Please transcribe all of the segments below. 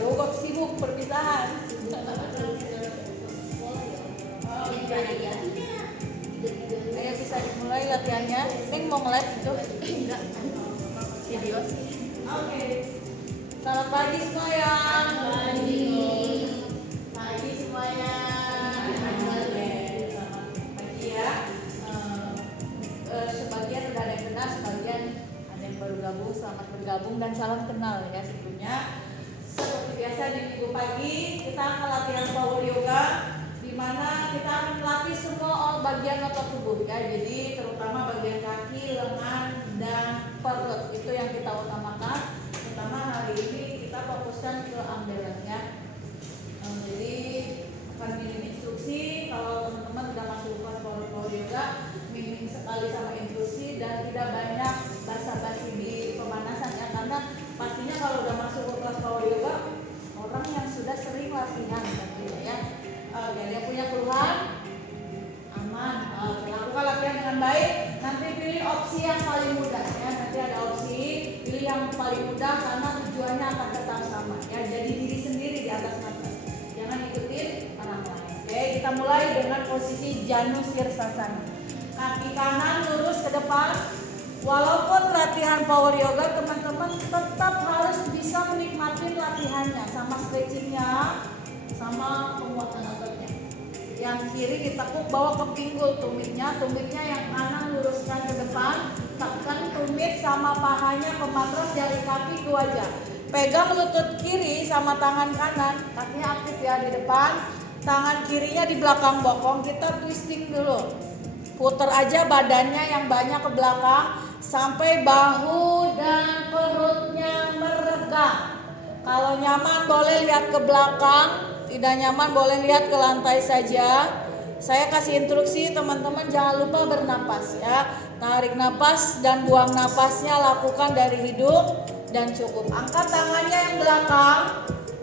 yoga sibuk perpisahan. Ayo bisa dimulai latihannya. Neng mau nge-live itu? Enggak. Video sih. Oke. Selamat pagi semuanya. Pagi semuanya. Selamat pagi ya. Sebagian udah ada yang kenal, sebagian ada yang baru gabung. Selamat bergabung dan salam kenal ya sebelumnya. Seperti biasa di minggu pagi kita akan latihan power yoga, di mana kita akan melatih semua bagian otot tubuh ya. Jadi terutama bagian kaki, lengan, dan perut itu yang kita utamakan. Terutama hari ini kita fokuskan ke ambelan ya. Jadi akan minim instruksi. Kalau teman-teman sudah masuk kelas power yoga, minim sekali sama instruksi dan tidak banyak basa-basi di pemanasan ya. Karena pastinya kalau udah masuk ke kelas power yoga, orang yang sudah sering latihan tentunya ya. Jadi yang punya keluhan aman, lakukan latihan dengan baik. Nanti pilih opsi yang paling mudah ya. Nanti ada opsi pilih yang paling mudah karena tujuannya akan tetap sama ya. Jadi diri sendiri di atas nafas, jangan ikutin orang lain. Oke, kita mulai dengan posisi Janu Sirsasana. Kaki kanan lurus ke depan. Walaupun latihan power yoga, teman-teman tetap harus bisa menikmati latihannya sama stretchingnya, sama penguatan ototnya. Yang kiri ditekuk bawa ke pinggul tumitnya yang kanan luruskan ke depan, tekan tumit sama pahanya ke matras jari kaki ke wajah. Pegang lutut kiri sama tangan kanan, kakinya aktif ya di depan, tangan kirinya di belakang bokong. Kita twisting dulu, puter aja badannya yang banyak ke belakang sampai bahu dan perutnya meregang. Kalau nyaman boleh lihat ke belakang, tidak nyaman boleh lihat ke lantai saja. Saya kasih instruksi teman-teman jangan lupa bernapas ya. Tarik napas dan buang napasnya lakukan dari hidung dan cukup. Angkat tangannya yang belakang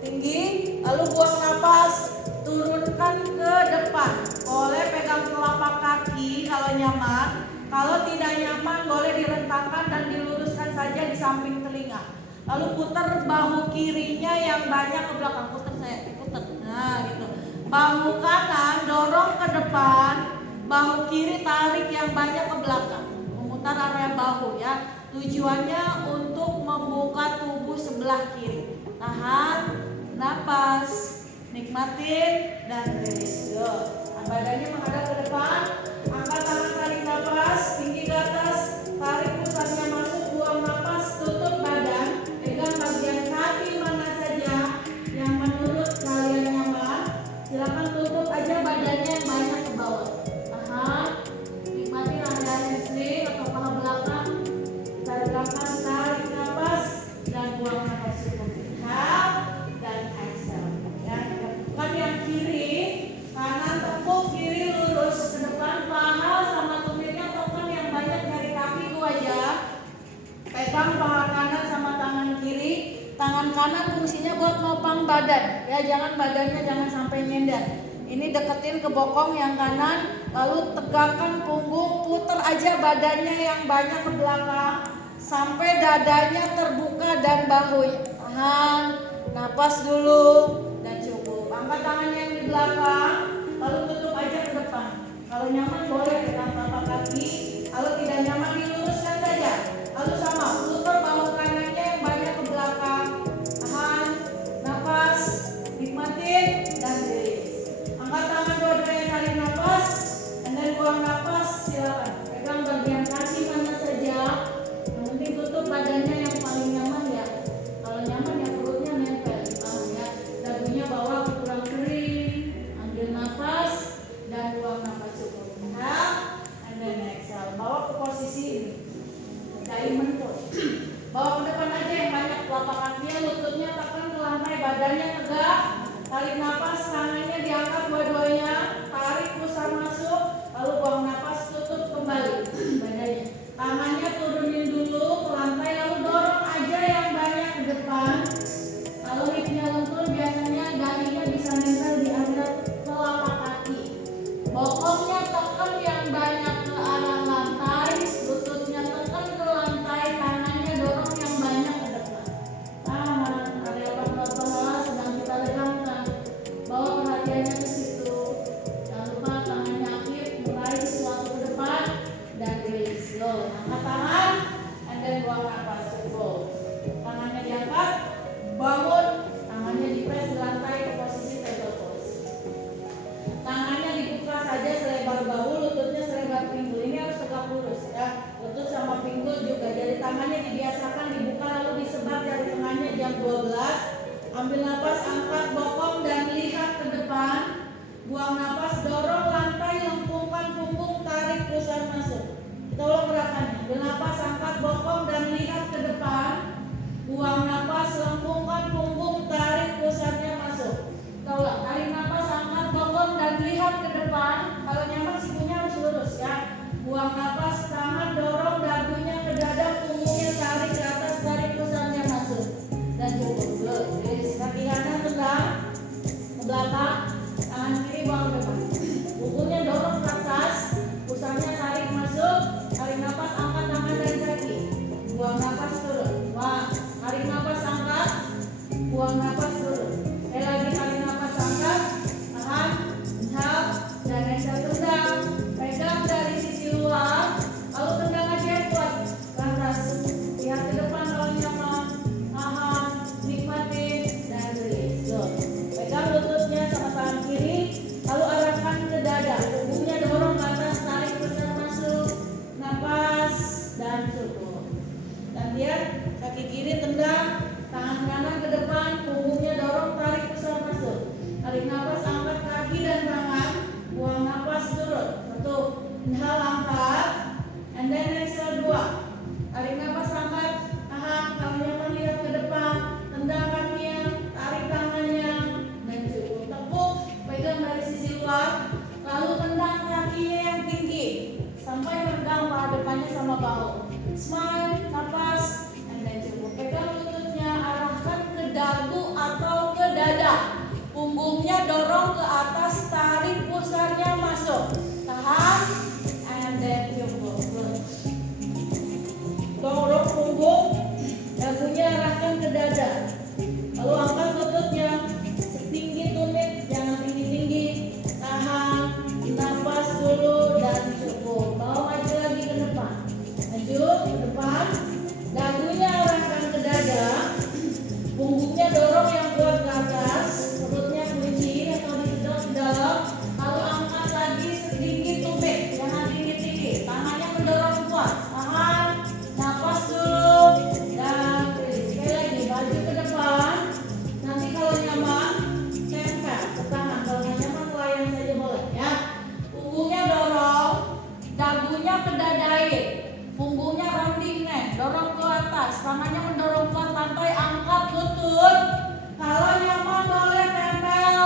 tinggi, lalu buang napas, turunkan ke depan. Boleh pegang telapak kaki kalau nyaman. Kalau tidak nyaman boleh direntangkan dan diluruskan saja di samping telinga. Lalu putar bahu kirinya yang banyak ke belakang. Putar saya, putar. Nah gitu. Bahu kanan dorong ke depan, bahu kiri tarik yang banyak ke belakang. Memutar area bahu ya. Tujuannya untuk membuka tubuh sebelah kiri. Tahan, napas, nikmatin dan rilis. Badannya menghadap ke depan. Angkat tangan, tarik napas tinggi ke atas, tarik pusatnya masuk, buang napas, tutup badan. Pegang bagian kaki mana saja yang menurut kalian nyaman. Silakan tutup aja badannya yang banyak ke bawah. Tahan, nikmati area hamstring atau paha belakang. Tarik belakang, tarik napas dan buang napas cukup. Inhale dan exhale. Ya, bukan yang kiri, kanan tekuk, kiri lurus ke depan, paha sama tumitnya tekan yang banyak dari kaki ke wajah. Pegang paha kanan sama tangan kiri. Tangan kanan fungsinya buat nopang badan ya, badannya jangan sampai nyender. Ini deketin ke bokong yang kanan, lalu tegakkan punggung, puter aja badannya yang banyak ke belakang sampai dadanya terbuka dan bahunya. Tahan, napas dulu dan cukup. Angkat tangannya yang di belakang, lalu tutup aja ke depan. Kalau nyaman boleh pegang telapak kaki, kalau tidak nyaman diluruskan saja. Lalu sama, putar bahu kanannya yang banyak ke belakang. Tahan, napas, nikmatin dan rilis. Angkat tangan dua-duanya, tarik napas, dan buang napas. Silakan pegang bagian kaki mana saja. Yang penting tutup badannya yang paling nyaman ya. Kalau nyaman ya perutnya nempel di tangan ya. Dagunya bawa ke tulang kering. Ambil napas dan buang napas cukup. Inhale and then exhale. Bawa ke posisi ini. Diamond pose. Bawa ke depan aja yang banyak telapak kakinya, lututnya tekan ke lantai, badannya tegak. Tarik napas, tangannya diangkat dua-duanya. Tarik pusat masuk, lalu buang napas, tutup kembali badannya. Tangannya turunin dulu ke lantai, lalu dorong aja yang banyak ke depan. Kalau hipnya lentur, biasanya dahinya bisa nempel di area telapak kaki. Bokongnya tekan yang banyak ke arah lantai, lututnya tekan ke lantai, tangannya dorong yang banyak ke depan. Tahan, area paha Angkat tangan, and then buang nafas. Cukup. Tangannya diangkat, bangun, tangannya dipres di lantai ke posisi table pose. Tangannya dibuka saja selebar bahu, lututnya selebar pinggul. Ini harus tegak lurus ya. Lutut sama pinggul juga. Jadi tangannya dibiasakan dibuka lalu disebar dari tengahnya jam 12. Ambil nafas, angkat bokong dan lihat ke depan. Buang nafas, dorong lantai, lengkungkan punggung, tarik pusat masuk. Kita ulang gerakannya. Ambil nafas, angkat bokong dan lihat ke depan. Buang nafas, lengkungkan punggung, tarik pusatnya masuk. Kita ulang. Tarik nafas, angkat bokong dan lihat ke depan. Kalau nyaman sikunya harus lurus ya. Buang nafas, tangan dorong dagunya ke dada, punggungnya tarik ke atas, tarik pusatnya masuk. Dan cukup. Kaki kanan tegak ke belakang, tangan kiri bawa ke depan. Punggungnya dorong ke atas, pusatnya tarik masuk. Tarik nafas, angkat tangan dan kaki. Buang nafas turun. Wah, tarik nafas, angkat. Buang nafas turun. Sekali lagi tarik nafas, angkat. Tahan, inhale, dan exhale tendang. Pegang dari sisi luar, lalu tendang aja yang kuat ke atas. Lihat ke depan kalau nyaman. Tahan, nikmatin, dan release. Pegang lututnya sama tangan kiri, lalu arahkan ke dada. Punggungnya dorong ke atas, tarik pusat masuk. Nafas dan cukup. Dan lihat kaki kiri tendang, tangan kanan ke depan, punggungnya dorong, tarik pusat masuk. Tarik nafas, angkat kaki dan tangan, buang nafas turun. 1, inhale angkat, and then exhale 2. Tarik nafas, angkat, tahan. Kalau nyaman lihat ke depan, tendang kakinya, tarik tangannya, dan cukup. Tepuk, pegang dari sisi luar, lalu tendang kakinya yang tinggi sampai megang paha depannya sama bahu. Smile, nafas, and then cukup. Pegang lututnya, arahkan ke dagu atau ke dada. Punggungnya dorong ke atas, tarik pusarnya masuk. Tahan, and then cukup. Dorong punggung, dagunya arahkan ke dada. Lalu angkat lututnya setinggi tumit, jangan tinggi-tinggi. Tahan, nafas dulu dan cukup. Bawa maju lagi ke depan. Maju ke depan, dagunya arahkan ke dada. Punggungnya dorong yang kuat ke atas, perutnya kunci atau disedot ke dalam. Lalu angkat lagi setinggi tumit, jangan tinggi-tinggi. Tangannya mendorong kuat. Tahan, nafas dulu dan release. Sekali lagi, maju ke depan. Nanti kalau nyaman, tempel ke tangan. Kalau nggak nyaman, layang saja boleh ya. Punggungnya dorong, dagunya kedadain. Punggungnya rounding neck, dorong ke atas. Tangannya mendorong kuat lantai, angkat lutut. Kalau nyaman boleh tempel.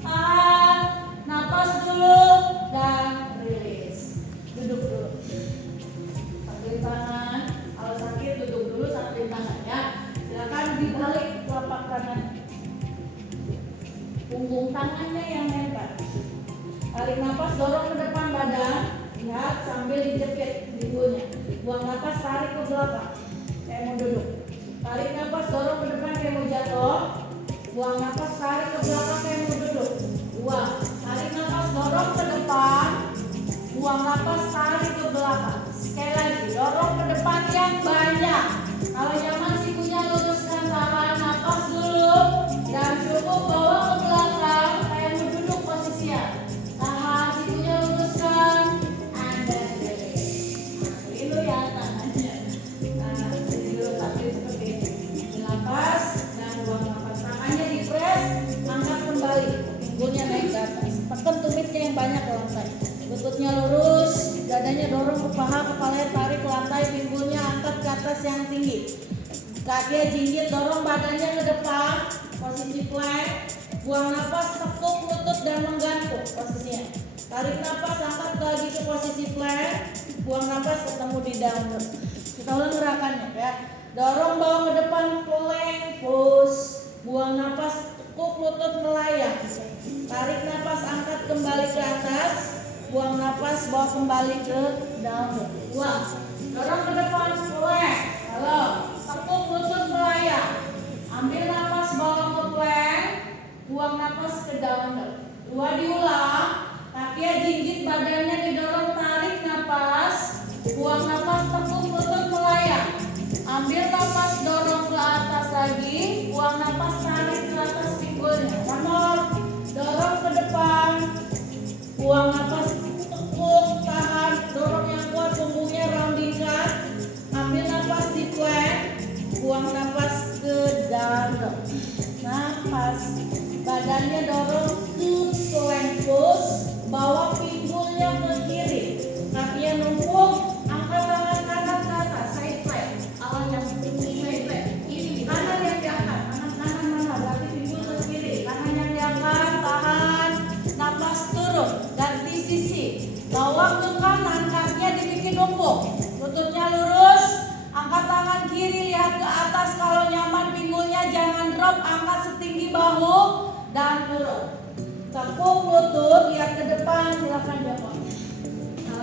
Tahan, nafas dulu dan release. Duduk dulu. Sambil tangan, kalau sakit duduk dulu sambil tangan ya. Silakan dibalik telapak kanan. Punggung tangannya yang nempel. Tarik nafas, dorong ke depan badan. Lihat sambil dijepit pinggulnya. Buang nafas, tarik ke belakang. Kayak mau duduk. Tarik nafas, dorong ke depan kayak mau jatuh. Buang nafas, tarik ke belakang kayak mau duduk. 2. Tarik nafas, dorong ke depan. Buang nafas, tarik ke belakang. Sekali lagi, dorong ke depan yang banyak. Kalau nyaman sikunya luruskan, tahan nafas dulu. Dan cukup bawa ke belakang kayak mau duduk posisinya. Tahan, sikunya luruskan. And then release. Ambil dulu ya tangannya. Tangan jadi dulu sambil seperti ini. Nafas dan buang nafas. Tangannya dipres, angkat kembali. Pinggulnya naik ke atas. Tekan tumitnya yang banyak ke lantai. Lututnya lurus, dadanya dorong ke paha, kepalanya tarik ke lantai, pinggulnya angkat ke atas yang tinggi. Kakinya jinjit, dorong badannya ke depan, posisi plank. Buang nafas, tekuk lutut dan menggantung posisinya. Tarik nafas, angkat lagi ke posisi plank. Buang nafas, ketemu di downward. Kita ulang gerakannya ya. Dorong bawa ke depan, plank, push. Buang nafas, tekuk lutut melayang. Tarik nafas, angkat kembali ke atas. Buang nafas, bawa kembali ke downward. 2. Dorong ke depan, plank. Halo, tekuk lutut melayang. Ambil nafas, bawa ke plank. Buang nafas ke downward. 2 diulang. Kakinya jinjit, badannya didorong, tarik nafas. Buang nafas, tekuk dan turun. Tekuk lutut, lihat ke depan, silakan jongkok.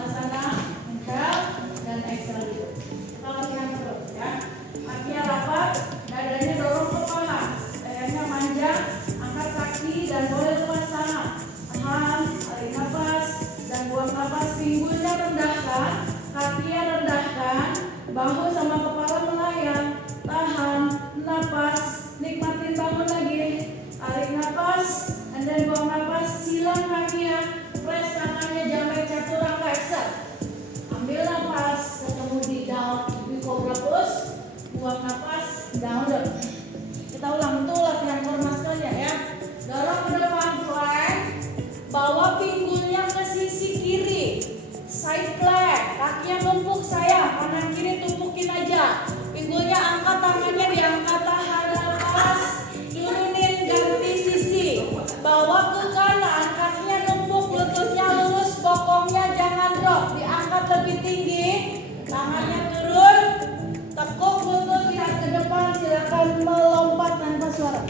Sana, inhale dan exhale dulu. Kita latihan terus ya. Kakinya rapat, dadanya dorong ke paha, lehernya manjang, angkat kaki dan boleh lepas tangan. Tahan, tarik nafas dan buang nafas. Pinggulnya rendahkan, kakinya rendahkan, bahu sama kepala melayang. Tahan, nafas, nikmatin bangun lagi. Tarik nafas, dan buang nafas, silang kakinya, press tangannya, jambai chaturanga exhale. Ambil nafas, ketemu di down, di cobra pose, buang nafas, down dog. Kita ulang tuh latihan formas sekalian ya. Dorong ke depan plank, bawa pinggulnya ke sisi kiri, side plank, kakinya tumpuk sayang, kanan kiri tumpukin aja. Pinggulnya angkat, tangannya diangkat, tahan nafas, turunin ganti sisi, bawa ke kanan, kakinya tumpuk, lututnya lurus, bokongnya jangan drop, diangkat lebih tinggi, tangannya turun, tekuk lutut, lihat ke depan, silakan melompat tanpa suara.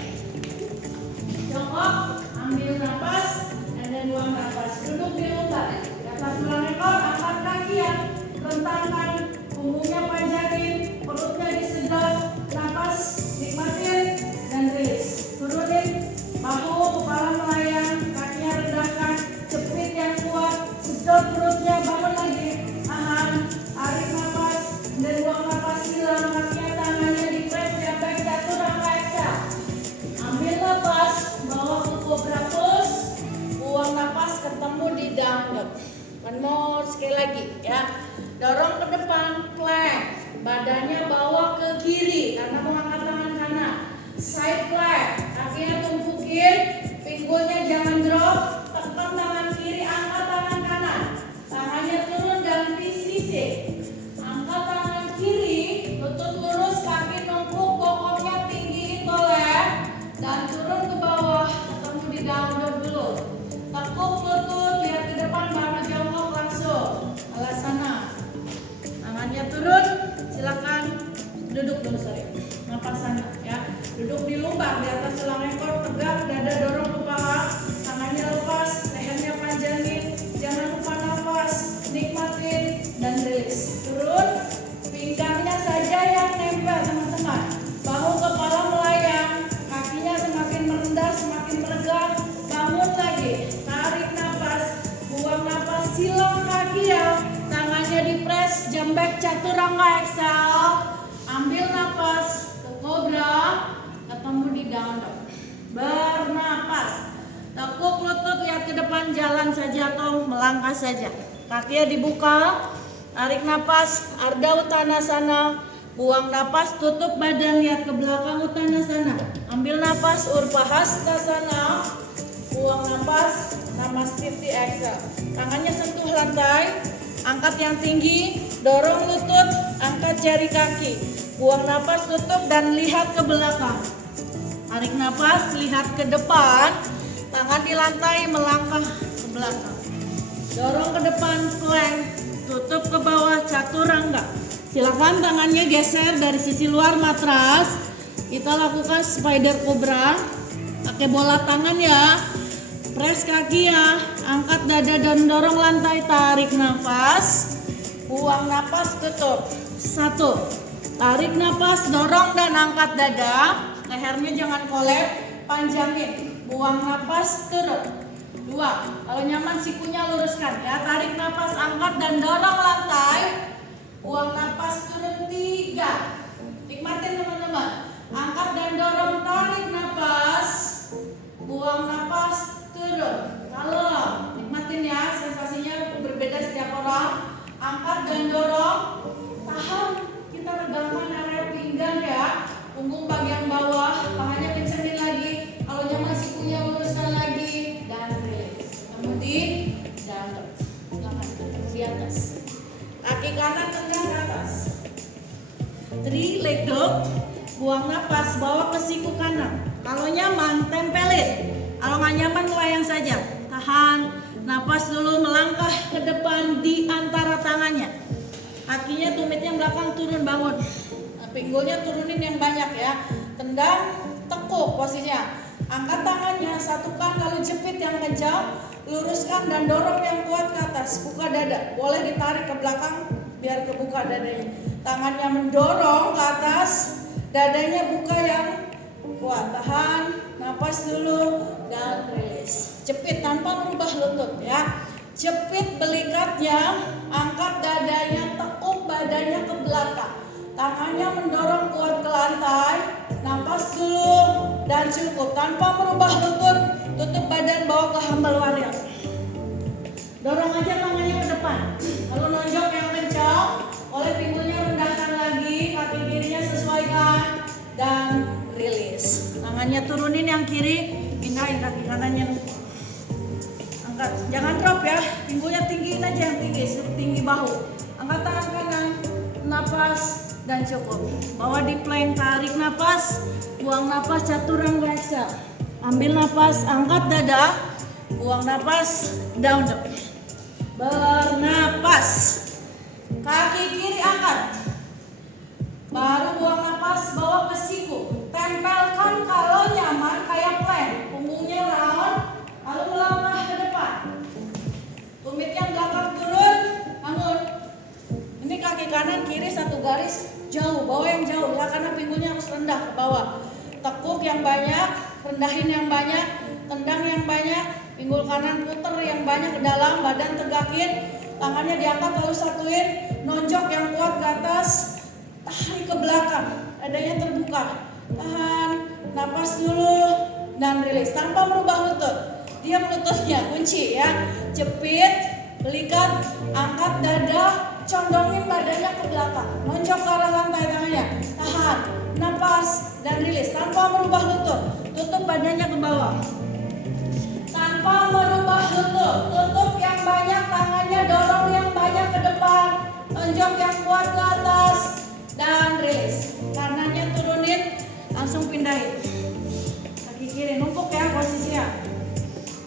Jongkok, ambil nafas, dan buang nafas, duduk di lumbar, di atas tulang ekor, angkat kaki ya, rentangkan, punggungnya panjangin, perutnya disedot, nafas, nikmatin, dan rilis, turunin, bahu, kepala melayang, kakinya rendahkan, jepit yang kuat, sedot perutnya, bangun lagi, tahan, tarik nafas, dan buang nafas, silang kakinya, tangannya di press, jambai chaturanga exhale. Ambil nafas, bawa ke cobra pose, buang nafas, ketemu di down dog. One more, sekali lagi ya. Dorong ke depan, plank, badannya bawa ke kiri karena mau angkat tangan kanan. Side plank, kakinya tumpukin, pinggulnya jangan drop, tekan tangan kiri, angkat tangan kanan. Tangannya turun ganti sisi. Angkat tangan kiri, lutut lurus, kaki numpuk, bokongnya tinggiin toleh, dan turun ke bawah, ketemu di down dog dulu. Tekuk lutut, lihat ke depan, baru jongkok langsung. Alasana. Tangannya turun, silakan duduk dulu sorry. Napas sana ya. Duduk di lumbar di atas tulang ekor, tegak, dada dorong ke paha, tangannya lepas, lehernya panjangin, jangan lupa nafas, nikmatin dan rilis. Turun, pinggangnya saja yang nempel teman-teman. Bahu kepala melayang, kakinya semakin merendah, semakin meregah. Bangun lagi, tarik nafas, buang nafas, silang kaki ya. Tangannya di press, jambai chaturanga exhale. Ambil nafas ke cobra, ketemu di down dog. Bernapas, tekuk lutut, lihat ke depan, jalan saja atau melangkah saja. Kakinya dibuka, tarik nafas, Ardha Uttanasana. Buang nafas, tutup badan, lihat ke belakang Uttanasana. Ambil nafas, Urpahastasana. Buang nafas, Namaskritti exhale. Tangannya sentuh lantai, angkat yang tinggi, dorong lutut, angkat jari kaki. Buang nafas, tutup dan lihat ke belakang. Tarik nafas, lihat ke depan, tangan di lantai, melangkah ke belakang. Dorong ke depan, plank, tutup ke bawah, chaturanga. Silakan tangannya geser dari sisi luar matras. Kita lakukan spider cobra. Pakai bola tangan ya. Press kaki ya. Angkat dada dan dorong lantai. Tarik nafas. Buang nafas, tutup. 1. Tarik nafas, dorong dan angkat dada. Lehernya jangan kolep, panjangin. Buang nafas, turun. 2. Kalau nyaman sikunya luruskan ya. Tarik nafas, angkat dan dorong lantai. Buang nafas, turun. 3. Nikmatin teman-teman. Angkat dan dorong, tarik nafas. Buang nafas, turun. Kalau nikmatin ya, sensasinya berbeda setiap orang. Angkat dan dorong, tahan. Kita regangkan area pinggang ya. Punggung bagian bawah, pahanya kencenin lagi. Kalau nyaman sikunya luruskan lagi dan release. Kemudian jatuh. Silakan ketemu di atas. Kaki kanan tendang ke atas. 3 leg dog. Buang nafas, bawa ke siku kanan. Kalau nyaman, tempelin. Kalau nggak nyaman, melayang saja. Tahan. Nafas dulu, melangkah ke depan di antara tangannya. Kakinya tumitnya belakang, turun, bangun. Pinggulnya turunin yang banyak ya. Tendang, tekuk posisinya. Angkat tangannya, satukan lalu jepit yang kencang, luruskan dan dorong yang kuat ke atas. Buka dada, boleh ditarik ke belakang biar kebuka dadanya. Tangannya mendorong ke atas, dadanya buka yang kuat. Tahan, napas dulu dan rilis. Jepit tanpa merubah lutut ya. Jepit belikatnya, angkat dadanya, tekuk badannya ke belakang. Tangannya mendorong kuat ke lantai. Napas dulu dan cukup tanpa merubah lutut. Tutup badan, bawa ke humble warrior. Dorong aja tangannya ke depan. Lalu nonjok yang kencang. Oleh pinggulnya rendahkan lagi, kaki kirinya sesuaikan dan rilis. Tangannya turunin yang kiri, pindahin kaki kanannya. Angkat, jangan drop ya. Pinggulnya tinggiin aja yang tinggi, tinggi bahu. Angkat tangan kanan, napas dan cukup. Bawa di plank, tarik napas, buang napas, chaturanga exhale. Ambil napas, angkat dada, buang napas, down dog. Bernapas, kaki kiri angkat, baru buang napas, bawa ke siku. Tempelkan kalau nyaman kayak plank, punggungnya round, lalu melangkah ke depan. Tumitnya belakang turun, bangun. Ini kaki kanan kiri satu garis, jauh, bawa yang jauh ya, karena pinggulnya harus rendah ke bawah. Tekuk yang banyak, rendahin yang banyak, tendang yang banyak, pinggul kanan puter yang banyak ke dalam, badan tegakin, tangannya diangkat lalu satuin, nonjok yang kuat ke atas, tarik ke belakang, dadanya terbuka, tahan, napas dulu dan rilis tanpa merubah lutut. Diam lututnya, kunci ya, jepit, belikat, angkat dada, condongin badannya ke belakang, nonjok ke arah lantai tangannya, tahan, napas dan rilis tanpa merubah lutut. Tutup badannya ke bawah. Tanpa merubah lutut, tutup yang banyak, tangannya dorong yang banyak ke depan, tonjok yang kuat ke atas dan rilis. Kanannya turunin, langsung pindahin. Kaki kiri numpuk ya posisinya.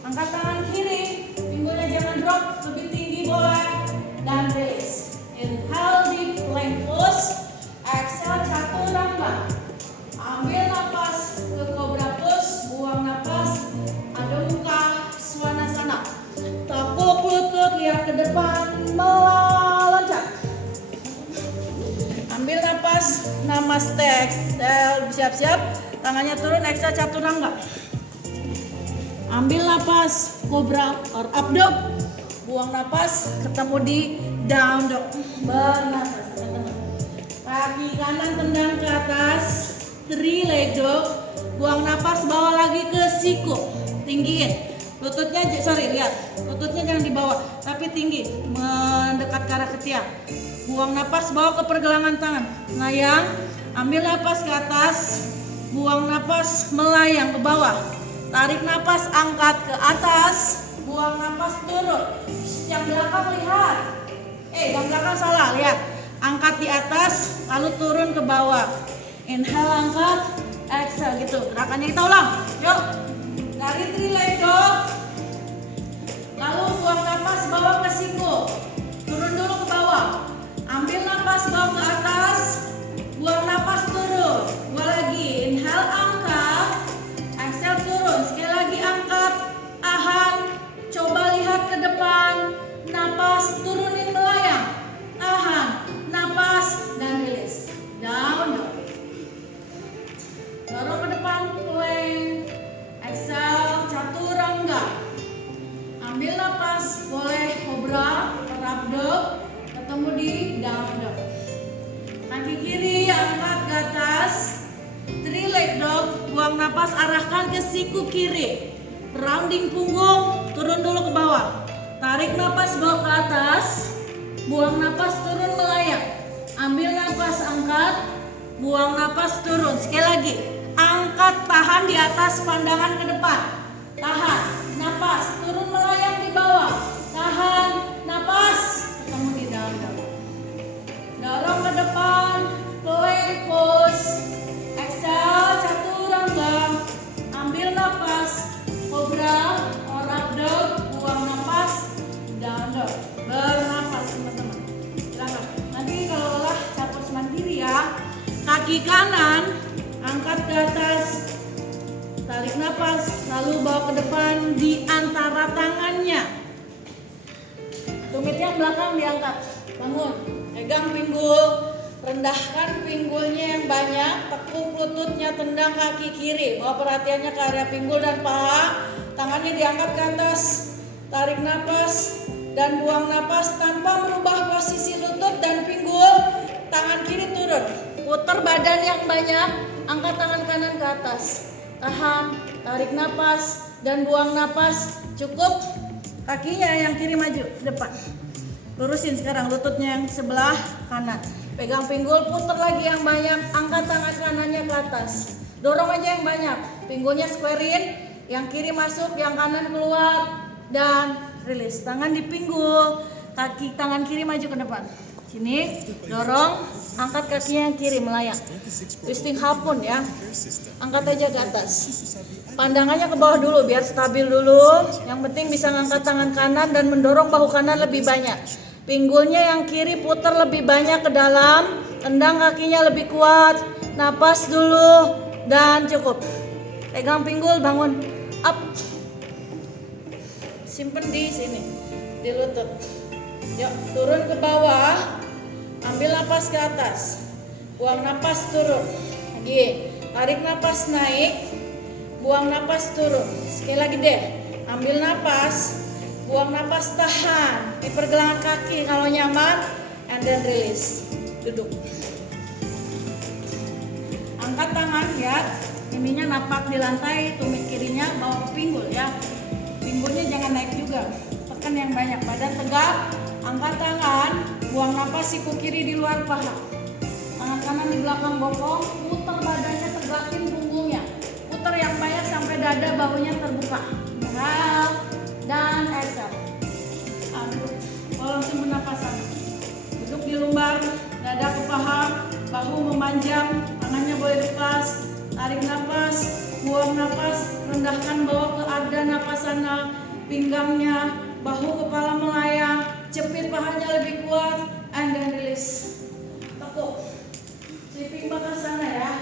Angkat tangan kiri, pinggulnya jangan drop, lebih tinggi boleh dan rilis. Inhale deep plank pose, exhale chaturanga. Ambil napas ke cobra pose, buang napas, ada muka swanasana. Tekuk lutut, lihat ke depan, meloncat. Ambil napas, namaste, exhale, siap-siap. Tangannya turun, exhale chaturanga. Ambil napas, cobra or up dog. Buang napas, ketemu di down dog. Bernapas, teman-teman. Kaki kanan tendang ke atas, 3 leg dog. Buang napas, bawa lagi ke siku. Tinggiin. Lututnya, lihat. Lututnya jangan di bawah, tapi tinggi, mendekat ke arah ketiak. Buang napas, bawa ke pergelangan tangan. Layang, ambil napas ke atas. Buang napas, melayang ke bawah. Tarik napas, angkat ke atas. Buang napas, turun. Yang belakang lihat. Yang belakang salah, lihat. Angkat di atas, lalu turun ke bawah. Inhale, angkat, exhale gitu. Gerakannya kita ulang. Yuk. Dari 3 leg dog. Lalu buang napas, bawa ke siku. Turun dulu ke bawah. Ambil napas, bawa ke atas. Buang napas, turun. Dua lagi. Inhale, angkat. Exhale, turun. Sekali lagi angkat. Tahan. Coba lihat ke depan. Napas, turunin melayang. Tahan. Napas dan rilis. Down, down. Dorong ke depan, plank. Exhale, chaturanga. Ambil napas, boleh cobra, up dog, ketemu di down dog. Kaki kiri angkat ke atas, 3 leg dog. Buang napas, arahkan ke siku kiri. Rounding punggung, turun dulu ke bawah. Tarik napas, bawa ke atas. Buang napas, turun melayang. Ambil napas, angkat. Buang napas, turun. Sekali lagi. Angkat, tahan di atas, pandangan ke depan. Tahan, napas, turun melayang di bawah. Tahan, napas, ketemu di dalam. Dorong ke depan, plank pose. Exhale, chaturanga. Ambil napas, cobra or up dog. Buang napas, down dog. Bernapas teman-teman. Silakan. Nanti kalau lelah capos mandiri ya. Kaki kanan angkat ke atas, tarik napas, lalu bawa ke depan di antara tangannya. Tumit yang belakang diangkat, bangun, pegang pinggul, rendahkan pinggulnya yang banyak, tekuk lututnya, tendang kaki kiri, bawa perhatiannya ke area pinggul dan paha, tangannya diangkat ke atas, tarik napas dan buang napas tanpa merubah posisi lutut dan pinggul, tangan kiri turun, putar badan yang banyak, angkat tangan kanan ke atas, tahan, tarik napas dan buang napas, cukup. Kakinya yang kiri maju ke depan, lurusin sekarang lututnya yang sebelah kanan, pegang pinggul, putar lagi yang banyak, angkat tangan kanannya ke atas, dorong aja yang banyak, pinggulnya squarein, yang kiri masuk, yang kanan keluar, dan rilis. Tangan di pinggul, kaki tangan kiri maju ke depan, sini, dorong, angkat kakinya yang kiri melayang, twisting hapun ya, angkat aja ke atas, pandangannya ke bawah dulu biar stabil dulu, yang penting bisa ngangkat tangan kanan dan mendorong bahu kanan lebih banyak, pinggulnya yang kiri putar lebih banyak ke dalam, tendang kakinya lebih kuat, napas dulu dan cukup, pegang pinggul, bangun, up, simpen di sini, di lutut, yuk turun ke bawah, ambil napas ke atas, buang napas turun, lagi, tarik napas naik, buang napas turun, sekali lagi deh, ambil napas, buang napas tahan, di pergelangan kaki kalau nyaman, and then release, duduk, angkat tangan ya, ininya napak di lantai, tumit kirinya bawa ke pinggul ya, pinggulnya jangan naik juga, tekan yang banyak, badan tegak, angkat tangan, buang napas, siku kiri di luar paha, tangan kanan di belakang bokong, putar badannya, tegakin punggungnya, putar yang banyak sampai dada bahunya terbuka, inhale dan exhale, aduk, langsung bernapasan, duduk di lumbar, dada ke paha, bahu memanjang, tangannya boleh lepas, tarik napas, buang napas, rendahkan bawa ke arda napasana, pinggangnya, bahu kepala melayang, jepit pahanya lebih kuat, and then release, tekuk, sleeping bakasana ya,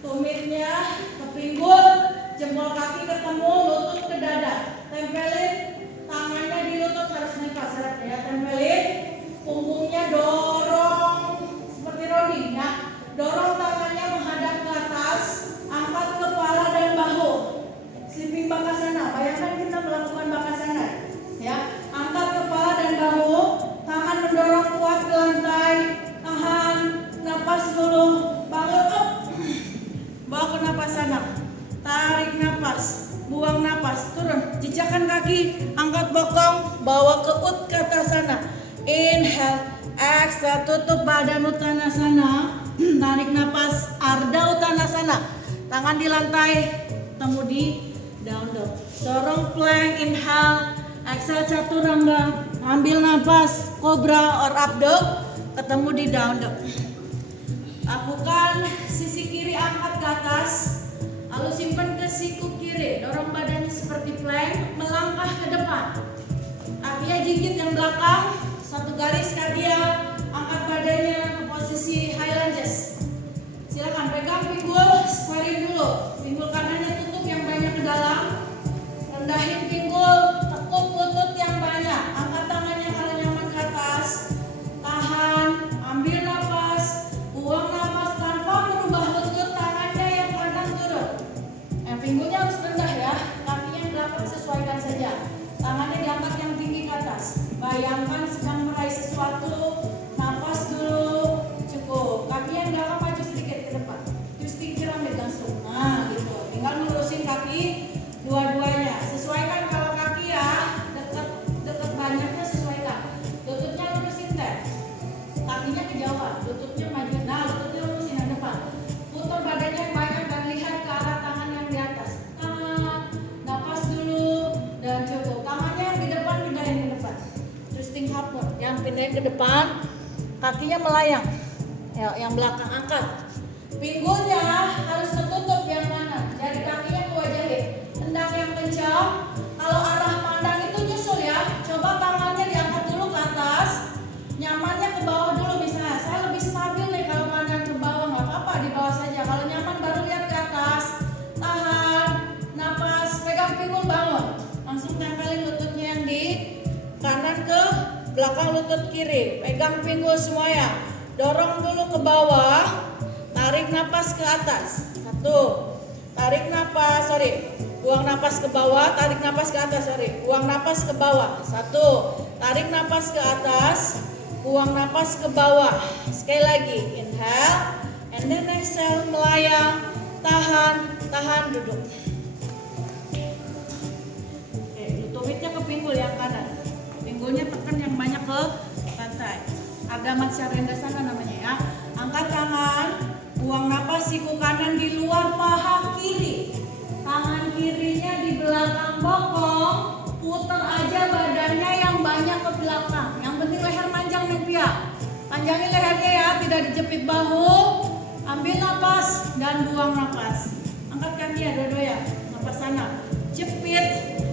tumitnya ke pinggul, jempol kaki ketemu, lutut ke dada, tempelin, tangannya di lutut harus ngepas ya, tempelin, punggungnya dorong, seperti rounding ya, dorong tangannya menghadap ke atas, angkat kepala dan bahu, sleeping bakasana, bayangkan kita melakukan bakasana ya, angkat kepala dan bahu, tangan mendorong kuat ke lantai, tahan, napas dulu, bangun up, bawa ke napasana, tarik napas, buang napas, turun, jejakkan kaki, angkat bokong, bawa ke utkatasana, inhale, exhale, tutup badan uttanasana, tarik napas, ardha uttanasana, tangan di lantai, temu di down dog, dorong plank, inhale, exhale chaturanga, ambil napas, cobra or up dog, ketemu di down dog. Lakukan sisi kiri angkat ke atas, lalu simpan ke siku kiri, dorong badannya seperti plank, melangkah ke depan, kakinya gigit yang belakang, satu garis kaki, angkat badannya ke posisi high lunges. Silakan pegang pinggul, squarein dulu, pinggul kanannya tutup yang banyak ke dalam, rendahin pinggul, tekuk lutut yang banyak, angkat tangannya kalau nyaman ke atas, tahan, ambil nafas, buang nafas tanpa merubah lutut, tangannya yang kanan turun. Pinggulnya harus rendah ya, kakinya yang belakang sesuaikan saja, tangannya diangkat yang tinggi ke atas, bayangkan sedang meraih sesuatu, nafas dulu, cukup, kaki yang belakang maju sedikit ke depan, twisting piramid langsung, nah gitu, tinggal melurusin kaki dua-duanya, sesuaikan kalau kaki ya dekat banyaknya sesuaikan, lututnya lurusin teh, kakinya kejauhan, lututnya maju, nah lututnya lurusin yang depan, putar badannya yang banyak dan lihat ke arah tangan yang di atas, tahan, napas dulu dan cukup, tangannya yang di depan pindahin ke depan, twisting hapun, yang pindahin ke depan, kakinya melayang, ya, yang belakang angkat, pinggulnya harus tertutup yang kanan, jari kakinya ke wajah hip, tendang yang kencang, kalau arah pandang itu nyusul ya, coba tangannya diangkat dulu ke atas, nyamannya ke bawah dulu misalnya, saya lebih stabil nih kalau pandang ke bawah, nggak apa-apa di bawah saja, kalau nyaman baru lihat ke atas, tahan, kiri. Pegang pinggul semuanya. Dorong dulu ke bawah. Tarik napas ke atas. 1. Tarik napas, buang napas ke bawah, tarik napas ke atas, buang napas ke bawah. 1. Tarik napas ke atas, buang napas ke bawah. Sekali lagi, inhale, and then exhale, melayang, tahan, duduk. Oke, lututnya ke pinggul yang kanan. Pinggulnya tekan yang banyak ke lantai. Agama Syarendasana namanya ya. Angkat tangan, buang napas, siku kanan di luar paha kiri. Tangan kirinya di belakang bokong, putar aja badannya yang banyak ke belakang. Yang penting leher panjang nih Pia. Panjangin lehernya ya, tidak dijepit bahu. Ambil napas dan buang napas. Angkat kaki ya dua-dua ya, napas sana. Jepit,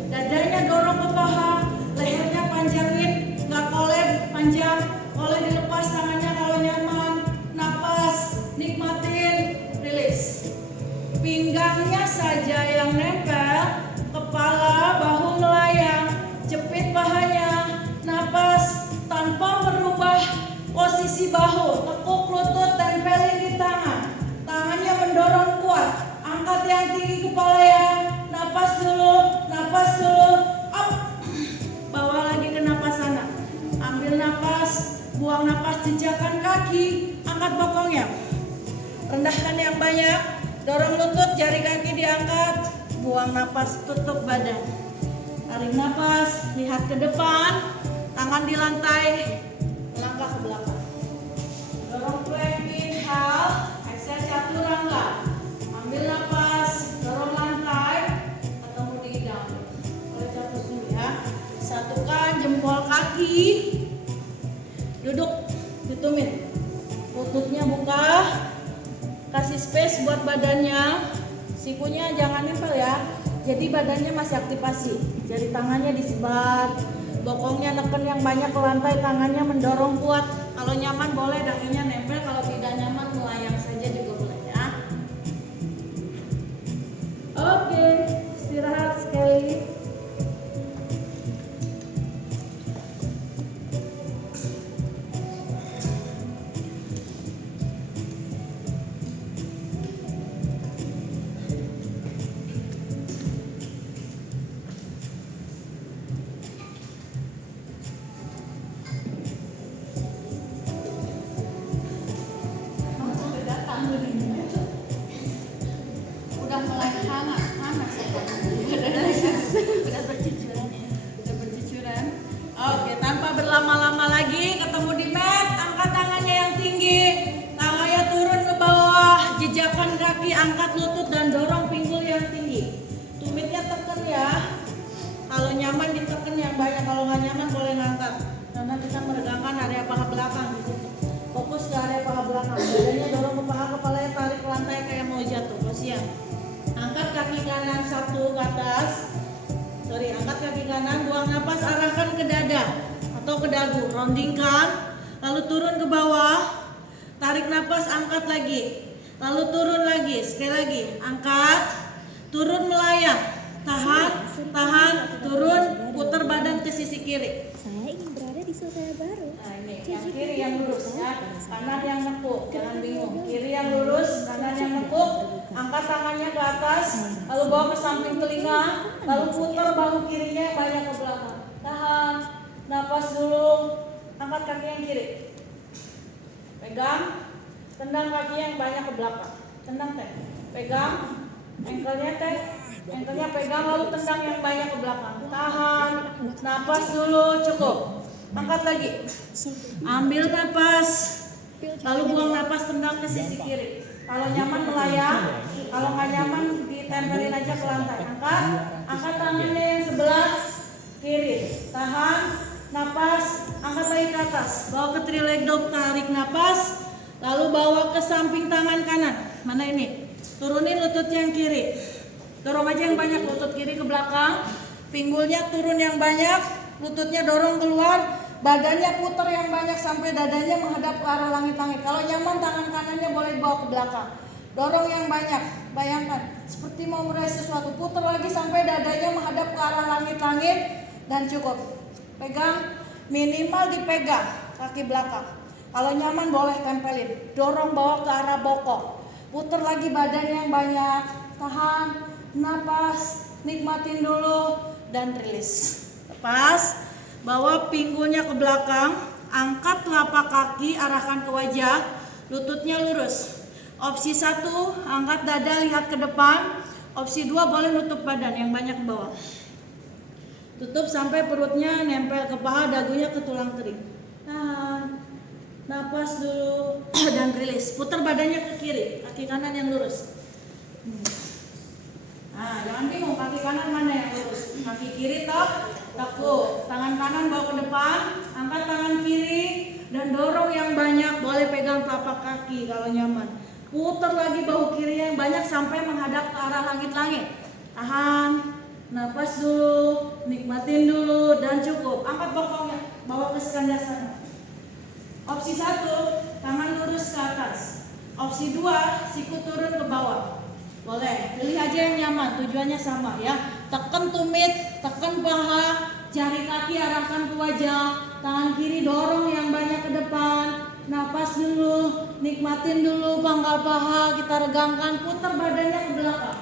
dadanya dorong ke paha, lehernya panjangin, nggak kolab, panjang. Boleh dilepas tangannya kalau nyaman. Napas, nikmatin, rilis. Pinggangnya saja yang nempel, kepala, bahu melayang, jepit pahanya, napas tanpa merubah posisi bahu, tekuk lutut, tempelin di tangan, tangannya mendorong kuat, angkat yang tinggi kepala ya, napas dulu, up, bawa lagi ke napas sana, ambil napas, buang napas, jejakkan kaki, angkat bokongnya, rendahkan yang banyak. Dorong lutut, jari kaki diangkat, buang napas, tutup badan. Tarik napas, lihat ke depan, tangan di lantai, langkah ke belakang. Dorong plank, inhale, exhale chaturanga. Ambil napas, dorong lantai, ketemu di down. Boleh jatuh dulu ya. Satukan jempol kaki, duduk, tutumin. Lututnya buka. Kasih space buat badannya, sikunya jangan nempel ya. Jadi badannya masih aktivasi. Jari tangannya disebar, bokongnya neken yang banyak ke lantai, tangannya mendorong kuat. Kalau nyaman boleh dahinya nempel, kalau tidak nyaman melayang saja juga boleh ya. Oke, istirahat sekali. Udah mulai panas udah bercucuran. Oke, tanpa berlama-lama lagi, ketemu di mat, angkat tangannya yang tinggi, tangannya turun ke bawah, jejakkan kaki, angkat lutut dan dorong pinggul yang tinggi. Tumitnya tekan ya. Kalau nyaman ditekan yang banyak, kalau nggak nyaman boleh ngangkat. Karena kita meregangkan area paha belakang di situ. Fokus ke area paha belakang. Badannya dorong ke paha, kepalanya tarik ke lantai kayak mau jatuh. Kasihan. Angkat kaki kanan satu ke atas. Angkat kaki kanan, buang napas, arahkan ke dada atau ke dagu. Roundingkan, lalu turun ke bawah. Tarik napas, angkat lagi. Lalu turun lagi, sekali lagi. Angkat, turun melayang. Tahan, turun, putar badan ke sisi kiri. Saya ingin berada di Surabaya baru. Nah ini, yang kiri yang lurus ya, kanan yang nekuk, jangan bingung. Kiri yang lurus, kanan yang nekuk. Angkat tangannya ke atas, lalu bawa ke samping telinga, lalu putar bahu kirinya banyak ke belakang. Tahan, napas dulu, angkat kaki yang kiri. Pegang, tendang kaki yang banyak ke belakang. Tendang teh, pegang, ankle-nya teh. Ankle-nya pegang lalu tendang yang banyak ke belakang. Tahan, napas dulu, cukup. Angkat lagi. Ambil napas. Lalu buang napas, tendang ke sisi kiri. Kalau nyaman melayang, kalau nggak nyaman ditempelin aja ke lantai. Angkat tangannya yang sebelah kiri. Tahan, napas, angkat lagi ke atas. Bawa ke three leg dog, tarik napas. Lalu bawa ke samping tangan kanan. Mana ini? Turunin lutut yang kiri. Dorong aja yang banyak, lutut kiri ke belakang, pinggulnya turun yang banyak, lututnya dorong keluar, badannya putar yang banyak sampai dadanya menghadap ke arah langit-langit. Kalau nyaman tangan kanannya boleh bawa ke belakang. Dorong yang banyak, bayangkan seperti mau meraih sesuatu, putar lagi sampai dadanya menghadap ke arah langit-langit dan cukup. Pegang, minimal dipegang. kaki belakang. Kalau nyaman boleh tempelin. Dorong bawa ke arah bokong. Putar lagi badan yang banyak. Tahan, napas, nikmatin dulu dan rilis. Lepas, bawa pinggulnya ke belakang, angkat telapak kaki, arahkan ke wajah, lututnya lurus. Opsi 1, angkat dada lihat ke depan. Opsi 2 boleh nutup badan yang banyak ke bawah. Tutup sampai perutnya nempel ke paha, dagunya ke tulang kering. Tahan, napas dulu dan rilis. Putar badannya ke kiri, kaki kanan yang lurus. Nah, jangan bingung kaki kanan mana yang lurus. Kaki kiri tekuk. Tangan kanan bawa ke depan, angkat tangan kiri dan dorong yang banyak. Boleh pegang telapak kaki kalau nyaman. Putar lagi bahu kiri yang banyak sampai menghadap ke arah langit-langit. Tahan, napas dulu, nikmatin dulu dan cukup. Angkat bokongnya, bawa ke skanda sana. Opsi 1, tangan lurus ke atas. Opsi 2, siku turun ke bawah. Boleh, pilih aja yang nyaman, tujuannya sama ya. Tekan tumit, tekan paha, jari kaki arahkan ke wajah, tangan kiri dorong yang banyak ke depan. Napas dulu, nikmatin dulu pangkal paha, kita regangkan, putar badannya ke belakang.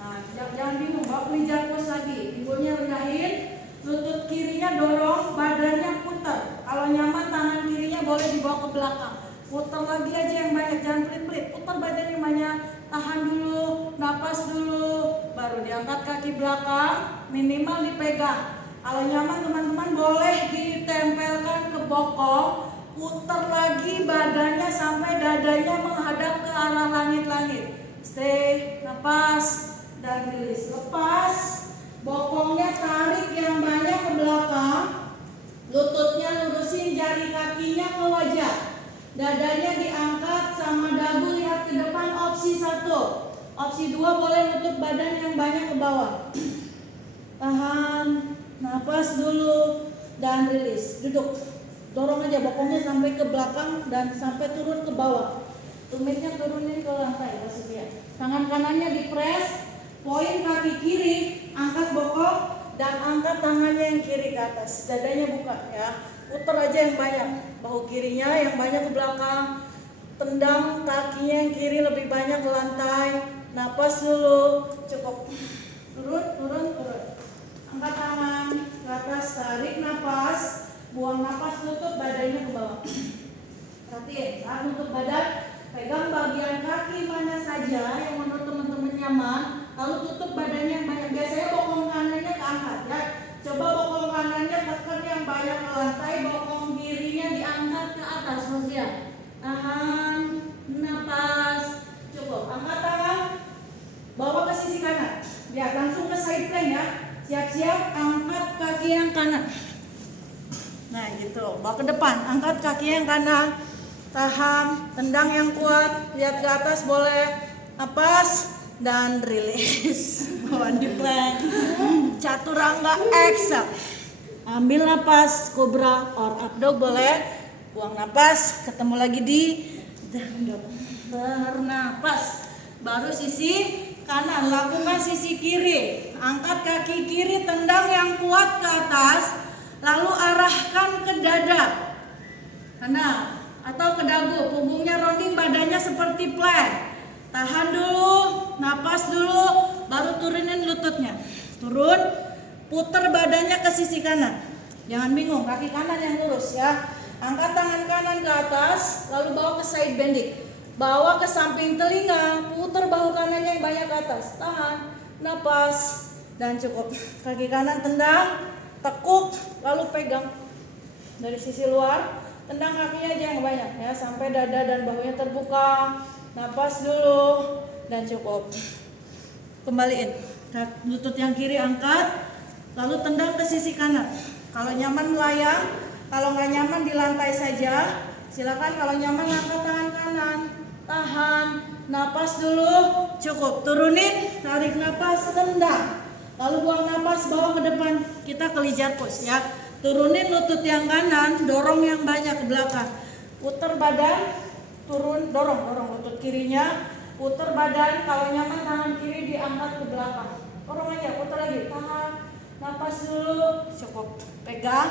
Nah, jangan bingung, bawa kelenjar pos lagi, pinggulnya rendahin, lutut kirinya dorong, badannya putar. Kalau nyaman tangan kirinya boleh dibawa ke belakang. Putar lagi aja yang banyak, jangan pelit-pelit. Putar badan yang banyak, tahan dulu, napas dulu, baru diangkat kaki belakang, minimal dipegang. Kalau nyaman teman-teman boleh ditempelkan ke bokong. Putar lagi badannya sampai dadanya menghadap ke arah langit-langit. Stay, napas, dan rilis. Lepas, bokongnya tarik yang banyak ke belakang. Lututnya lurusin, jari kakinya ke wajah. Dadanya diangkat sama dagu lihat ke depan. Opsi 1. Opsi 2 boleh nutup badan yang banyak ke bawah. Tahan, napas dulu dan rilis. Duduk. Dorong aja bokongnya sampai ke belakang dan sampai turun ke bawah. Tumitnya turunin ke lantai, maksudnya. Tangan kanannya dipres, poin kaki kiri, angkat bokong dan angkat tangannya yang kiri ke atas. Dadanya buka ya. Putar aja yang banyak. Bahu kirinya yang banyak ke belakang. Tendang kakinya yang kiri lebih banyak ke lantai. Napas dulu. Cukup. Turun, turun, turun. Angkat tangan ke atas, tarik napas. Buang napas, tutup badannya ke bawah. Perhatiin, saat tutup badan, pegang bagian kaki mana saja yang menurut teman-teman nyaman. Lalu tutup badannya yang banyak. Biasanya bokong kanannya keangkat ya. Coba bokong kanannya tekan yang banyak ke lantai, bokong kirinya diangkat ke atas, Mas ya. Tahan, napas, cukup. Angkat tangan, bawa ke sisi kanan. Lihat langsung ke side plank ya. Siap-siap angkat kaki yang kanan. Nah gitu, bawa ke depan, angkat kaki yang kanan. Tahan, tendang yang kuat, lihat ke atas boleh. Napas dan rilis. Bawa di plank. Chaturanga exhale. Ambil napas, cobra or abdo boleh. Buang napas, ketemu lagi di down. Bernapas. Baru sisi kanan, lakukan sisi kiri. Angkat kaki kiri, tendang yang kuat ke atas. Lalu arahkan ke dada. Kanan atau ke dagu, punggungnya rounding, badannya seperti plank. Tahan dulu, napas dulu, baru turunin lututnya. Turun, putar badannya ke sisi kanan. Jangan bingung, kaki kanan yang lurus ya. Angkat tangan kanan ke atas, lalu bawa ke side bending. Bawa ke samping telinga, putar bahu kanannya yang banyak ke atas. Tahan, napas, dan cukup. Kaki kanan tendang, tekuk, lalu pegang dari sisi luar. Tendang kakinya aja yang banyak ya, sampai dada dan bahunya terbuka. Napas dulu dan cukup. Kembaliin. Lutut yang kiri angkat, lalu tendang ke sisi kanan. Kalau nyaman melayang, kalau nggak nyaman di lantai saja. Silakan kalau nyaman angkat tangan kanan. Tahan, napas dulu, cukup. Turunin, tarik napas, tendang. Lalu buang napas, bawa ke depan. Kita kelijar pose ya. Turunin lutut yang kanan, dorong yang banyak ke belakang. Putar badan, turun, dorong lutut kirinya. Putar badan, kalau nyaman tangan kiri diangkat ke belakang. Dorong aja, putar lagi, tahan, napas dulu, cukup. Pegang,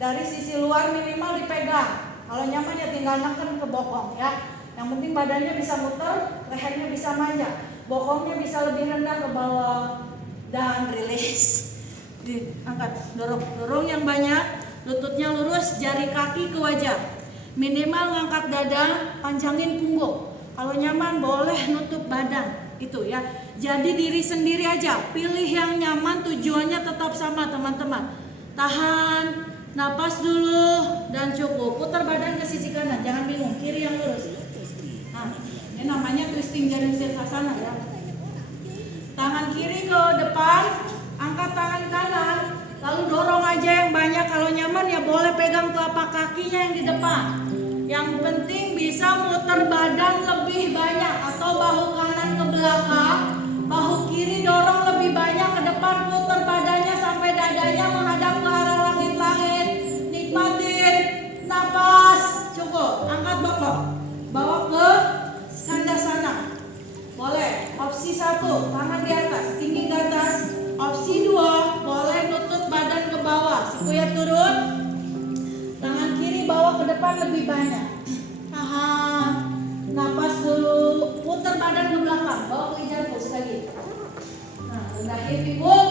Dari sisi luar minimal dipegang. Kalau nyaman ya tinggal neken ke bokong ya. Yang penting badannya bisa muter, lehernya bisa manjang, bokongnya bisa lebih rendah ke bawah dan rilis. Diangkat, dorong yang banyak, lututnya lurus, jari kaki ke wajah. Minimal ngangkat dada, panjangin punggung. Kalau nyaman boleh nutup badan, itu ya. Jadi diri sendiri aja, pilih yang nyaman, tujuannya tetap sama teman-teman. Tahan, napas dulu dan cukup. Putar badan ke sisi kanan, jangan bingung, kiri yang lurus. Nah, ini namanya twisting jaring sirsasana ya. Tangan kiri ke depan, angkat tangan kanan, lalu dorong aja yang banyak. Kalau nyaman ya boleh pegang telapak kakinya yang di depan. Yang penting bisa muter badan lebih banyak, atau bahu kanan ke belakang, bahu kiri dorong lebih banyak ke depan, putar badannya sampai dadanya menghadap ke arah langit-langit. Nikmatin napas, cukup. Angkat bokong, bawa ke skandasana. Boleh. Opsi 1, tangan di atas, tinggi ke atas. Opsi 2, boleh nutut badan ke bawah. Sikuya turun. Tangan kiri bawa ke depan lebih banyak. Tahan. Napas dulu. Putar badan ke belakang, bawa ke ijabus lagi. Nah, rendahin pinggul,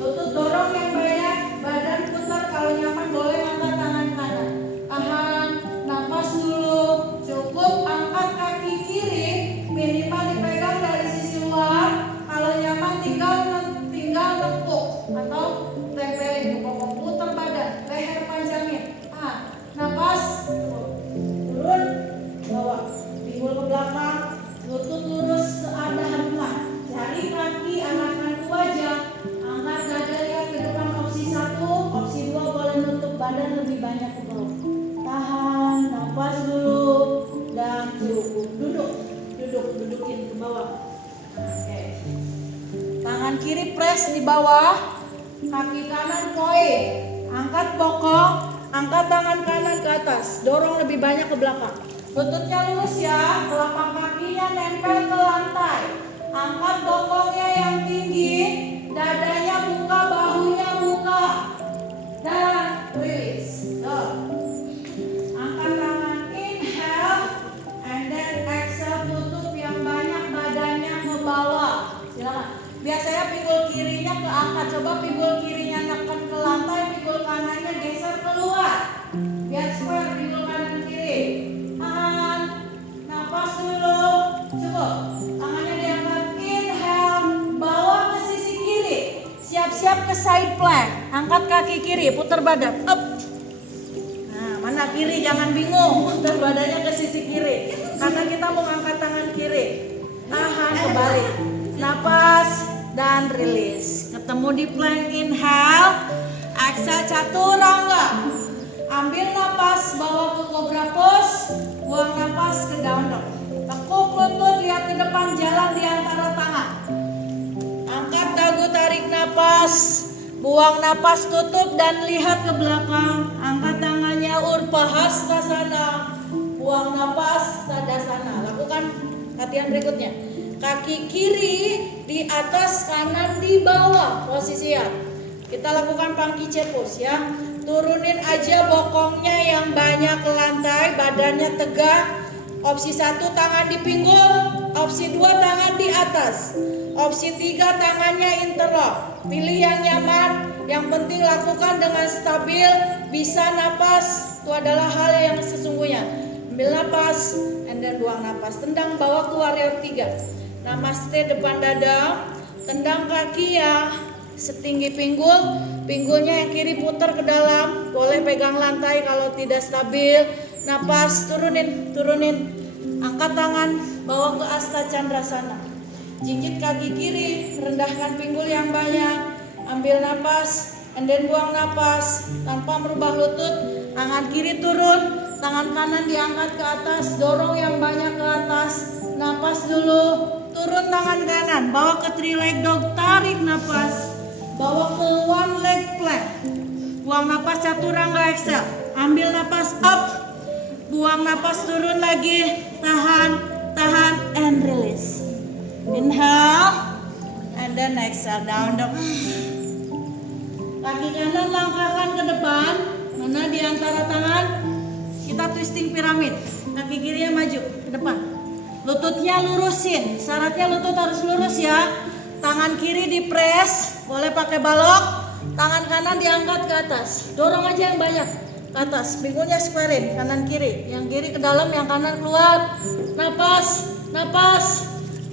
lutut dorong yang banyak, badan putar. Kalau nyaman boleh angkat tangan kanan. Tahan. Napas dulu. Cukup. Angkat kaki kiri, minimal dipegang dari sisi luar. Kalau nyaman tinggal nekuk atau tempelin ke bokong. Putar badan, leher panjangin. Napas, turun, bawa pinggul ke belakang, lutut lurus ke arah hadapan, jari kaki arahkan ke wajah, angkat dada lihat ke depan. Opsi 1, opsi 2 boleh nutup badan lebih banyak ke bawah. Tahan, napas dulu dan cukup. Dudukin ke bawah. Oke. Tangan kiri press di bawah, kaki kanan poin. Angkat bokong, angkat tangan kanan ke atas, dorong lebih banyak ke belakang. Lututnya lurus ya, telapak kakinya nempel ke lantai. Angkat bokongnya yang tinggi, dadanya buka, bahunya buka. Dan release. Angkat tangan, inhale, and then exhale, tutup yang banyak badannya ke bawah. Silakan. Biasanya pinggul kirinya keangkat, coba pinggul kirinya neken ke lantai, pinggul kanannya geser keluar. Biar square pinggul kanan kiri. Tahan, napas dulu, cukup. Tangannya diangkat, inhale, bawa ke sisi kiri. Siap-siap ke side plank. Angkat kaki kiri, putar badan, up. Nah, mana kiri, jangan bingung, putar badannya ke sisi kiri. Karena kita mau angkat tangan kiri. Tahan, kebalik. Napas dan rilis. Ketemu di plank, inhale, exhale chaturanga. Ambil napas, bawa ke cobra pose, buang napas ke down dog. Tekuk lutut, lihat ke depan, jalan di antara tangan. Angkat dagu, tarik napas, buang napas, tutup dan lihat ke belakang. Angkat tangannya Urpahastasana, buang napas, Tadasana. Lakukan latihan berikutnya. Kaki kiri di atas, kanan di bawah, posisi ya. Kita lakukan Pangkice pose ya. Turunin aja bokongnya yang banyak ke lantai, badannya tegak. Opsi 1 tangan di pinggul, opsi 2 tangan di atas, opsi 3 tangannya interlock. Pilih yang nyaman, yang penting lakukan dengan stabil, bisa napas, itu adalah hal yang sesungguhnya. Ambil napas, and then buang napas. Tendang bawa ke warrior 3. Namaste depan dada, tendang kaki ya setinggi pinggul, pinggulnya yang kiri putar ke dalam, boleh pegang lantai kalau tidak stabil. Napas, turunin, angkat tangan, bawa ke Asta Chandrasana. Jingkit kaki kiri, rendahkan pinggul yang banyak, ambil napas, and then buang napas tanpa merubah lutut. Tangan kiri turun, tangan kanan diangkat ke atas, dorong yang banyak ke atas. Napas dulu, turun tangan kanan, bawa ke 3 leg dog, tarik napas, bawa ke 1 leg plank. Buang napas chaturanga exhale, ambil napas up, buang napas turun lagi, tahan, and release. Inhale, and then exhale down dog. Kaki kanan langkahkan ke depan, Karena di antara tangan kita twisting piramid. Kaki kirinya maju ke depan. Lututnya lurusin. Syaratnya lutut harus lurus ya. Tangan kiri dipres, boleh pakai balok. Tangan kanan diangkat ke atas. Dorong aja yang banyak ke atas. Pinggulnya squarein kanan kiri. Yang kiri ke dalam, yang kanan keluar. Napas, napas.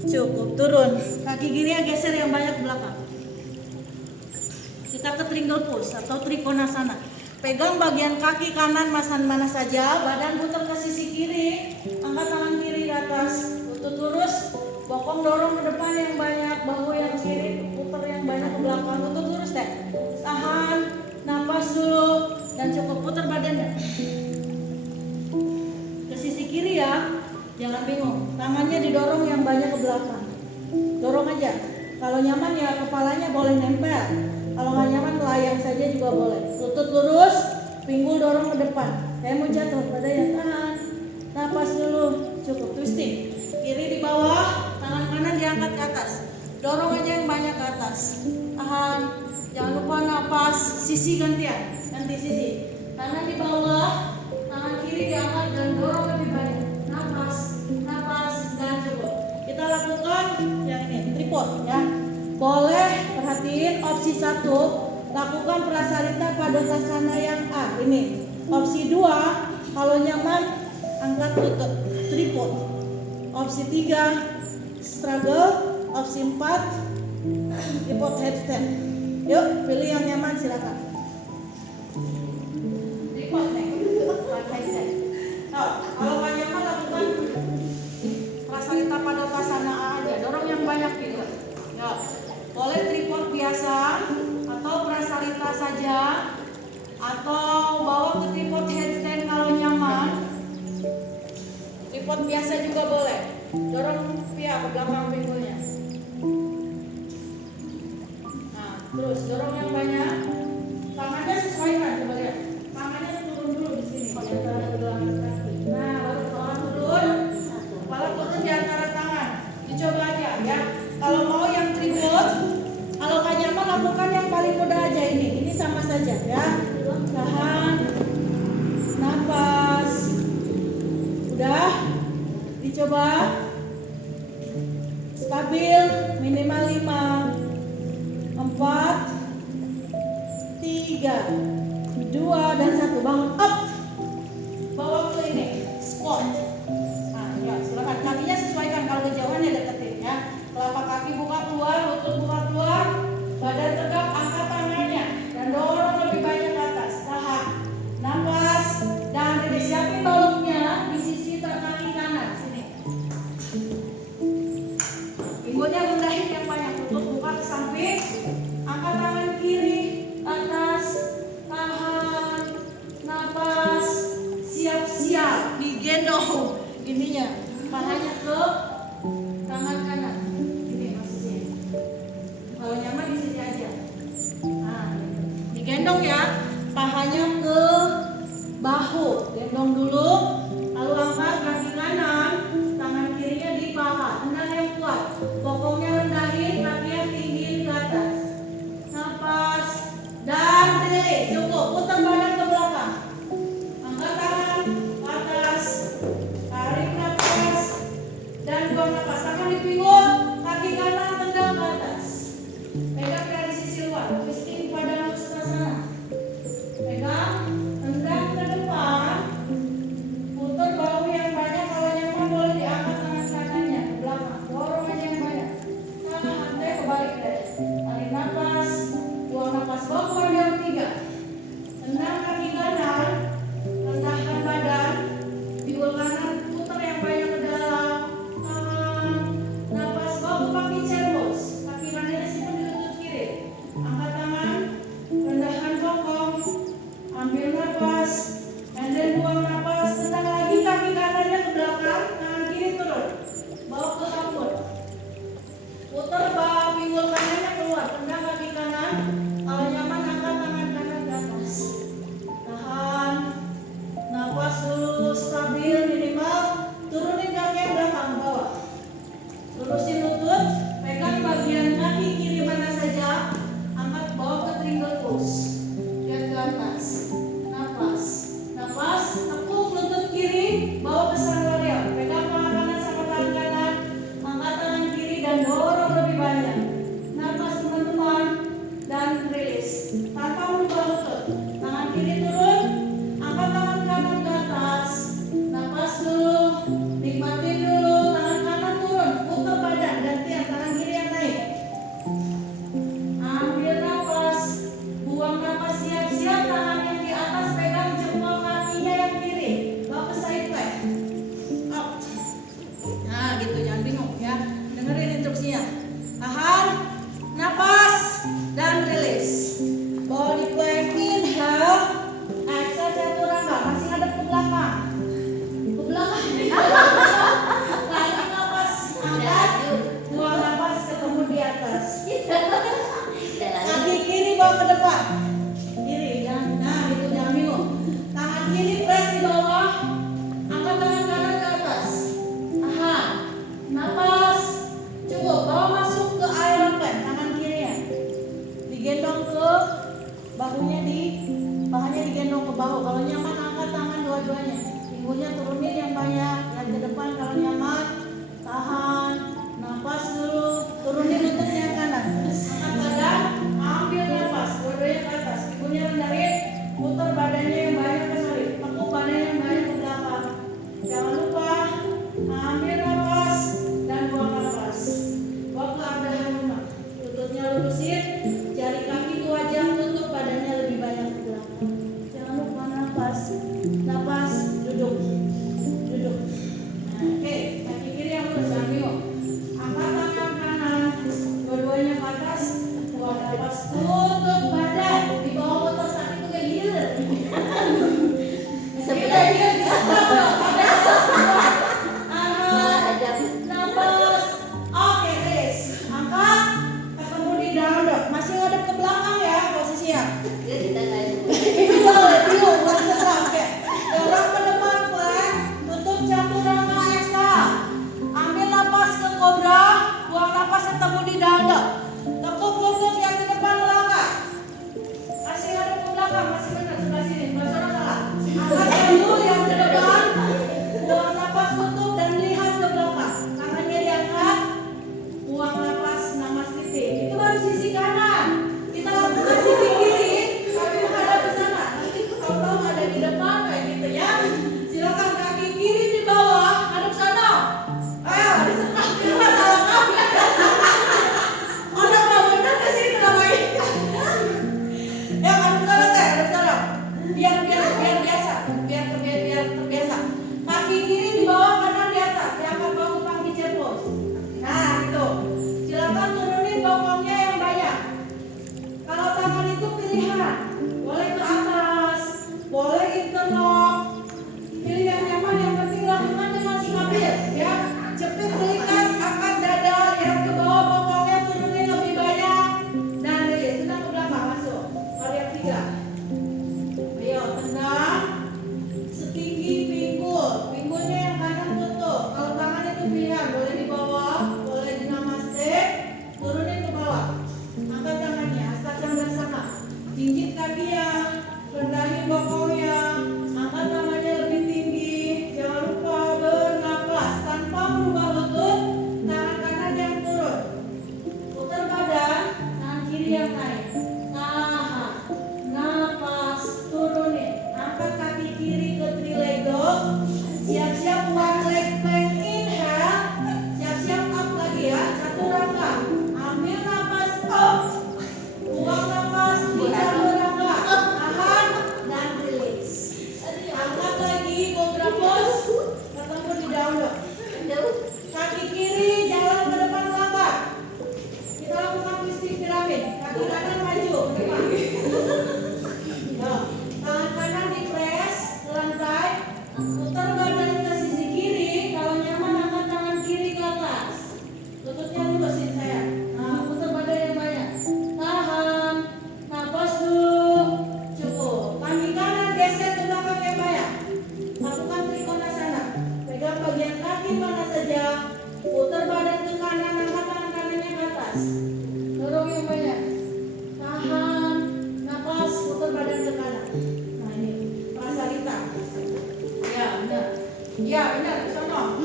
Cukup, turun. Kaki kirinya geser yang banyak ke belakang. Kita ke triangle pose atau trikonasana. Pegang bagian kaki kanan mana saja, badan putar ke sisi kiri, angkat tangan kiri ke atas, lutut lurus, bokong dorong ke depan yang banyak, bahu yang kiri putar yang banyak ke belakang, lutut lurus deh. Tahan, napas dulu, dan cukup putar badannya. Ke sisi kiri ya, jangan bingung. Tangannya didorong yang banyak ke belakang. Dorong aja. Kalau nyaman ya kepalanya boleh nempel. Kalau nggak nyaman melayang saja juga boleh. Lutut lurus, pinggul dorong ke depan. Kayak mau jatuh, badannya tahan. Napas dulu, cukup twisting. Kiri di bawah, tangan kanan diangkat ke atas. Dorong aja yang banyak ke atas. Tahan. Jangan lupa napas, sisi gantian. Ganti sisi. Kanan di bawah, tangan kiri diangkat dan dorong lebih banyak. Napas, napas, dan cukup. Kita lakukan yang ini, tripod ya. Boleh perhatiin opsi 1, lakukan prasarita padottasana yang A. Ini. Opsi 2, kalau nyaman angkat lutut, tripod. Opsi 3, struggle. Opsi 4, tripod headstand. Yuk, pilih yang nyaman silakan. Tripod nih, headstand. Nah, kalau nggak nyaman lakukan prasarita padottasana A aja. Dorong yang banyak gitu. Yuk. Boleh tripod biasa atau prasarita saja atau bawa ke tripod handstand kalau nyaman. Tripod biasa juga boleh. Dorong pihak ke belakang pinggulnya. Nah, terus dorong yang banyak. Tangannya sesuaikan, coba lihat. Tangannya turun dulu di sini di antara kedua kaki. Nah, baru kepala turun. Kepala turun di antara tangan. Dicoba aja ya. Kalau mau yang tripod, kalau nggak nyaman lakukan yang paling mudah aja ini. Ini sama saja ya. Tahan, napas. Udah, dicoba. Stabil minimal 5, 4, 3, 2 dan 1. Bangun up. Bawa ke ini, squat. Nah, ya silakan. Kakinya sesuaikan, kalau kejauhan ya deketin ya. Telapak kaki buka keluar, lutut buka keluar, badan tegap, angkat tangannya dan dorong lebih banyak ke atas. Tahan, napas, dan siapin baloknya di sisi kaki kanan sini. Pinggulnya rendahin yang banyak, lutut buka ke samping, angkat tangan kiri atas, tahan, napas, siap-siap digendong ininya, pahanya ke tangan kanan. Kalau nyaman di sini aja. Nah, digendong ya, pahanya ke bahu, gendong dulu, lalu angkat kaki kanan, tangan kirinya di paha, tendang yang kuat, bokongnya rendahin, kakinya tinggiin ke atas. Napas dan release, cukup, putar badan ke belakang, angkat tangan ke atas, tarik napas dan buang napas. Tangan di pinggul, kaki kanan tendang ke atas. Pegang dari sisi luar, twisting pada Uttanasana. Pegang, tendang ke depan, putar bahu yang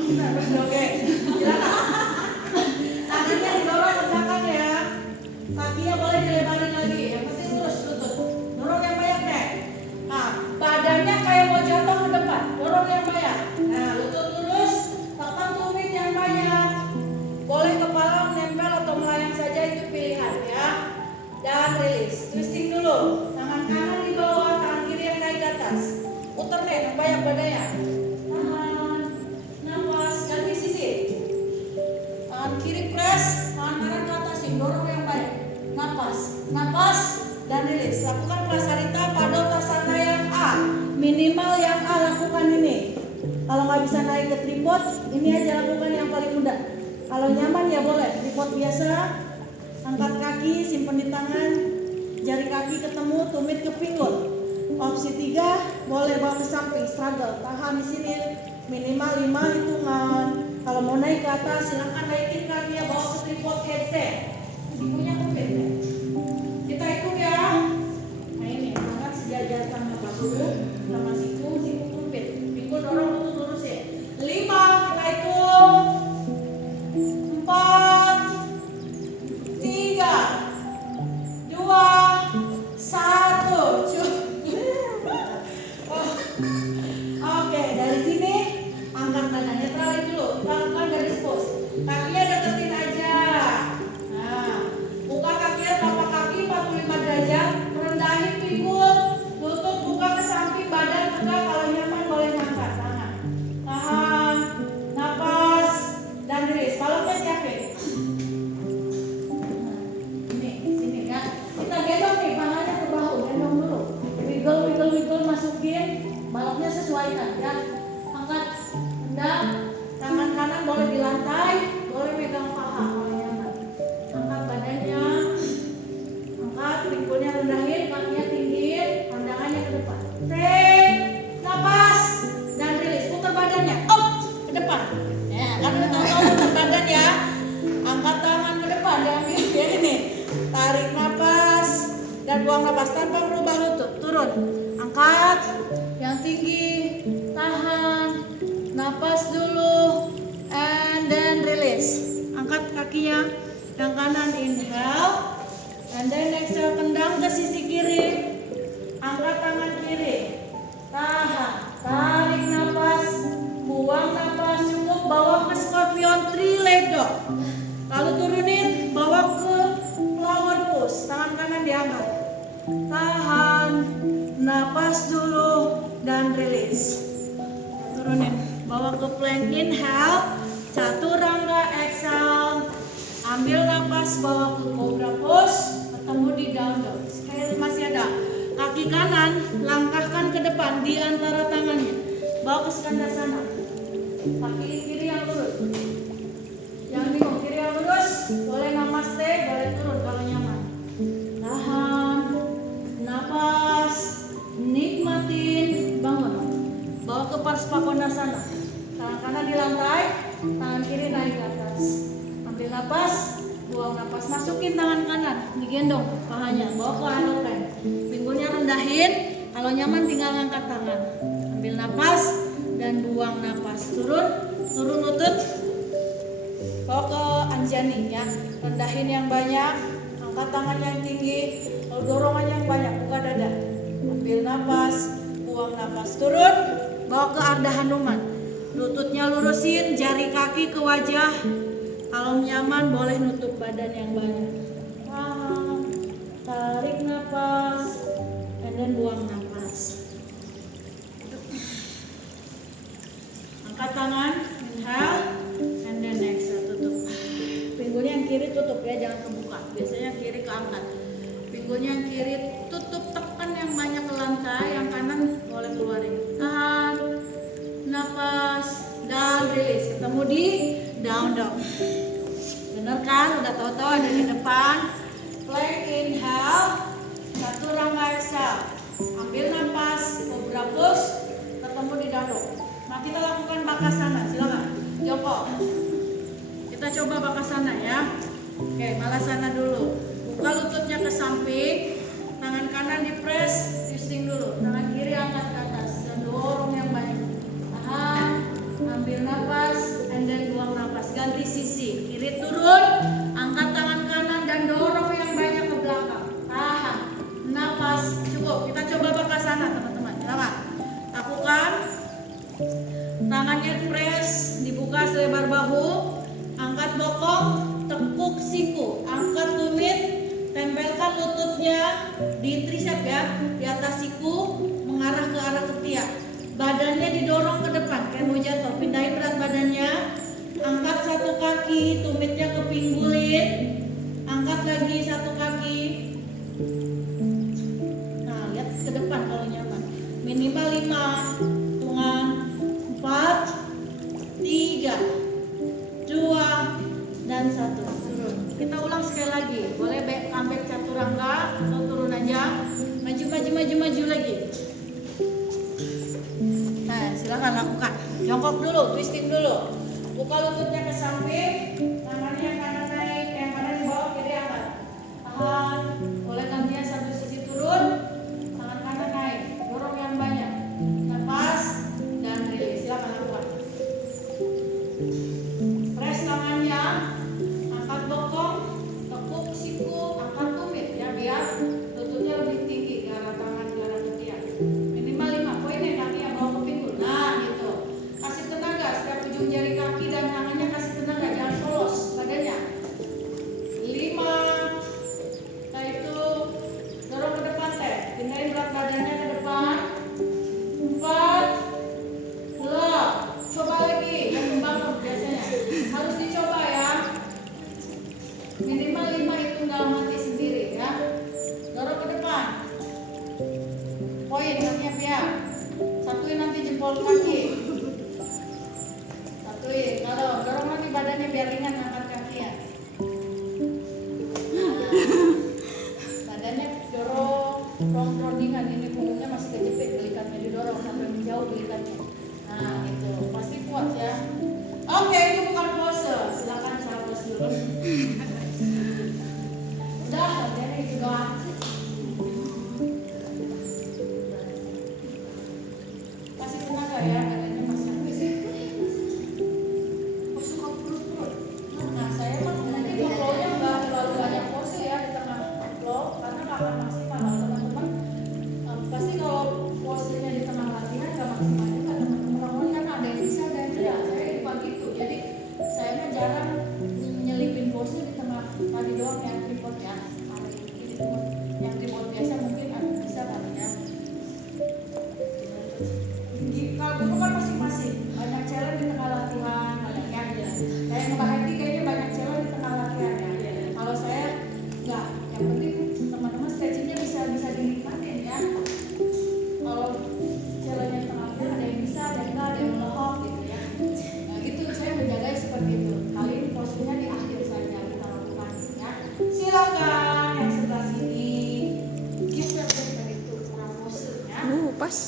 Oke, silakan. Tangannya didorong ke belakang ya. Kakinya boleh dilebarin lagi. Yang penting lurus lutut. Dorong yang banyak deh. Nah, badannya kayak mau jatuh ke depan. Dorong yang banyak. Nah, lutut lurus, tekan tumit yang banyak. Boleh kepala menempel atau melayang saja, itu pilihan ya. Dan rilis. Twisting dulu. Tangan kanan di bawah, tangan kiri yang naik ke atas. Puter deh, yang banyak badannya. Tahan. Nafas, ganti sisi. Tangan kiri press, tangan kanan ke atas, dorong yang baik. Napas, dan rilis. Lakukan prasarita padottasana yang A. Minimal yang A lakukan ini. Kalau nggak bisa naik ke tripod, ini aja lakukan yang paling mudah. Kalau nyaman ya boleh tripod biasa. Angkat kaki, simpan di tangan. Jari kaki ketemu, tumit ke pinggul. Opsi 3, boleh bawa ke samping, struggle. Tahan di sini minimal 5 hitungan. Kalau mau naik ke atas, silahkan naikin kakinya, bawa ke tripod headset. Sikunya kepit ya. Kita hitung ya. Nah ini, tangan sejajar sama bahu, sama siku kepit. Pinggul dorong, lutut lurus ya. 5, kita hitung. 4, 3, 2, 1. Oke, dari sini angkat badan, netralin dulu. Kita lakukan garis pose. Kakinya deketin aja. Nah, buka kakinya, telapak kaki 45 derajat. Rendahin pinggul, lutut buka ke samping, badan tegak. Kalau nyaman boleh ngangkat tangan. Tahan, napas, dan rilis. Baloknya siapin. Sini ya. Kita gendong nih, pahanya ke bahu, gendong dulu. Wiggle, masukin. Baloknya sesuaikan ya. Angkat, tendang. Tangan kanan boleh di lantai, boleh megang paha kalau nyaman. Angkat badannya. Angkat, pinggulnya rendahin, kakinya tinggiin, pandangannya ke depan. Take, napas, dan rilis. Putar badannya, up, ke depan. Ya, kan udah tahu putar badan ya. Angkat tangan ke depan, diambil ya ini. Tarik napas dan buang napas tanpa merubah lutut. Turun, angkat yang tinggi, tahan, napas dulu, and then release. Angkat kakinya, yang kanan inhale, and then exhale, tendang ke sisi kiri. Angkat tangan kiri, tahan, tarik napas, buang napas, cukup bawa ke scorpion 3 leg dog. Lalu turunin, bawa ke flower pose, tangan kanan diangkat. Tahan, napas dulu, dan release. Turunin, bawa ke plank, inhale, chaturanga, exhale. Ambil napas, bawa ke cobra pose, ketemu di down dog. Sekali masih ada. Kaki kanan, langkahkan ke depan di antara tangannya. Bawa ke skandasana. Kaki kiri yang lurus. Yang bingung, kiri yang lurus. Boleh namaste, boleh turun kalau nyaman. Tahan, napas, nikmatin, bangun. Bawa ke Parsvakonasana. Tangan kanan di lantai, tangan kiri naik ke atas. Ambil napas, buang napas. Masukin tangan kanan, digendong pahanya, bawa ke hanokan. Pinggulnya rendahin, kalau nyaman tinggal ngangkat tangan. Ambil napas dan buang napas. Turun lutut. Bawa ke Anjani ya. Rendahin yang banyak, angkat tangan yang tinggi, lalu dorongan yang banyak, buka dada. Ambil napas, buang napas. Turun, bawa ke Ardha Hanuman. Lututnya lurusin, jari kaki ke wajah. Kalau nyaman boleh nutup badan yang banyak. Tarik napas, and then buang napas. Angkat tangan, inhale, and then exhale, tutup. Pinggulnya yang kiri tutup ya, jangan kebuka. Biasanya kiri keangkat. Pinggulnya yang kiri tutup, tekan yang banyak ke lantai, yang kanan boleh keluarin. Tahan, napas, dan rilis. Ketemu di down dog. Bener kan? Udah tahu-tahu ada di depan. Plank inhale, chaturanga exhale. Ambil napas, cobra pose, ketemu di down dog. Nah kita lakukan bakasana, silakan. Joko. Kita coba bakasana ya. Oke, malasana dulu. Buka lututnya ke samping, tangan kanan di press, twisting dulu. Tangan kiri angkat ke atas dan dorong yang banyak. Tahan, ambil napas, ganti sisi. Kiri turun, angkat tangan kanan dan dorong yang banyak ke belakang. Tahan, nafas, cukup. Kita coba ke sana teman-teman. Selamat. Lakukan. Tangannya press, dibuka selebar bahu. Angkat bokong, tekuk siku. Angkat tumit, tempelkan lututnya di tricep ya, di atas siku mengarah ke arah ketiak. Badannya didorong ke depan, kayak mau jatuh. Pindahin berat badannya. Angkat satu kaki, tumitnya ke pinggulin. Angkat lagi satu kaki. Nah, lihat ke depan kalau nyaman. Minimal 5. Hitungan 4, 3, 2, dan 1. Turun. Kita ulang sekali lagi. Boleh comeback chaturanga atau turun aja. Maju lagi. Nah, silakan lakukan. Jongkok dulu, twisting dulu. Buka lututnya ke samping, tangannya kanan naik, yang kanan di bawah, kiri angkat. Tahan. Boleh gantian satu sisi turun, tangan kanan naik, dorong yang banyak. Lepas dan rilis. Silakan lakukan. Press tangannya, angkat bokong, tekuk siku, angkat tumit ya biar lututnya lebih tinggi ke arah tangan, ke arah ketiak. Minimal 5 poin ya, kakinya bawa ke pinggul. Nah gitu. Kasih tenaga setiap ujung jari kaki dan tangannya, kasih tenaga, jangan polos badannya. 5. Nah itu dorong ke depan teh, pindahin berat badannya ke depan. 4. Belum. Coba lagi, yang membangun biasanya. Harus dicoba ya. Minimal 5 itu nggak mati sendiri ya. Dorong ke depan. Poin kakinya biar. Satuin nanti jempol kaki. Satuin. Kalau dorong nanti badannya biar ringan angkat kaki ya. Nah, badannya dorong, rondingan. Ini punggungnya masih kejepit, belikatnya didorong sampai menjauh belikatnya. Nah itu pasti kuat ya. Oke, itu bukan pose. Silakan saya pose dulu. Udah, latihannya gitu doang. Kasih tenaga ya, badannya masih aktif. Oh, suka perut-perut. Nah, saya mah nanti flow-nya nggak terlalu banyak pose ya di tengah flow, karena nggak akan maksimal. Teman-teman pasti kalau posenya di tengah latihan nggak maksimal juga teman-teman. Kan ada yang bisa, ada yang tidak. Saya lupa gitu. Jadi saya mah jarang nyelipin pose di tengah. Tadi doang yang tripod ya. Ada ini tuh yang tripod biasa mungkin ada bisa kali ya. Kalau bukan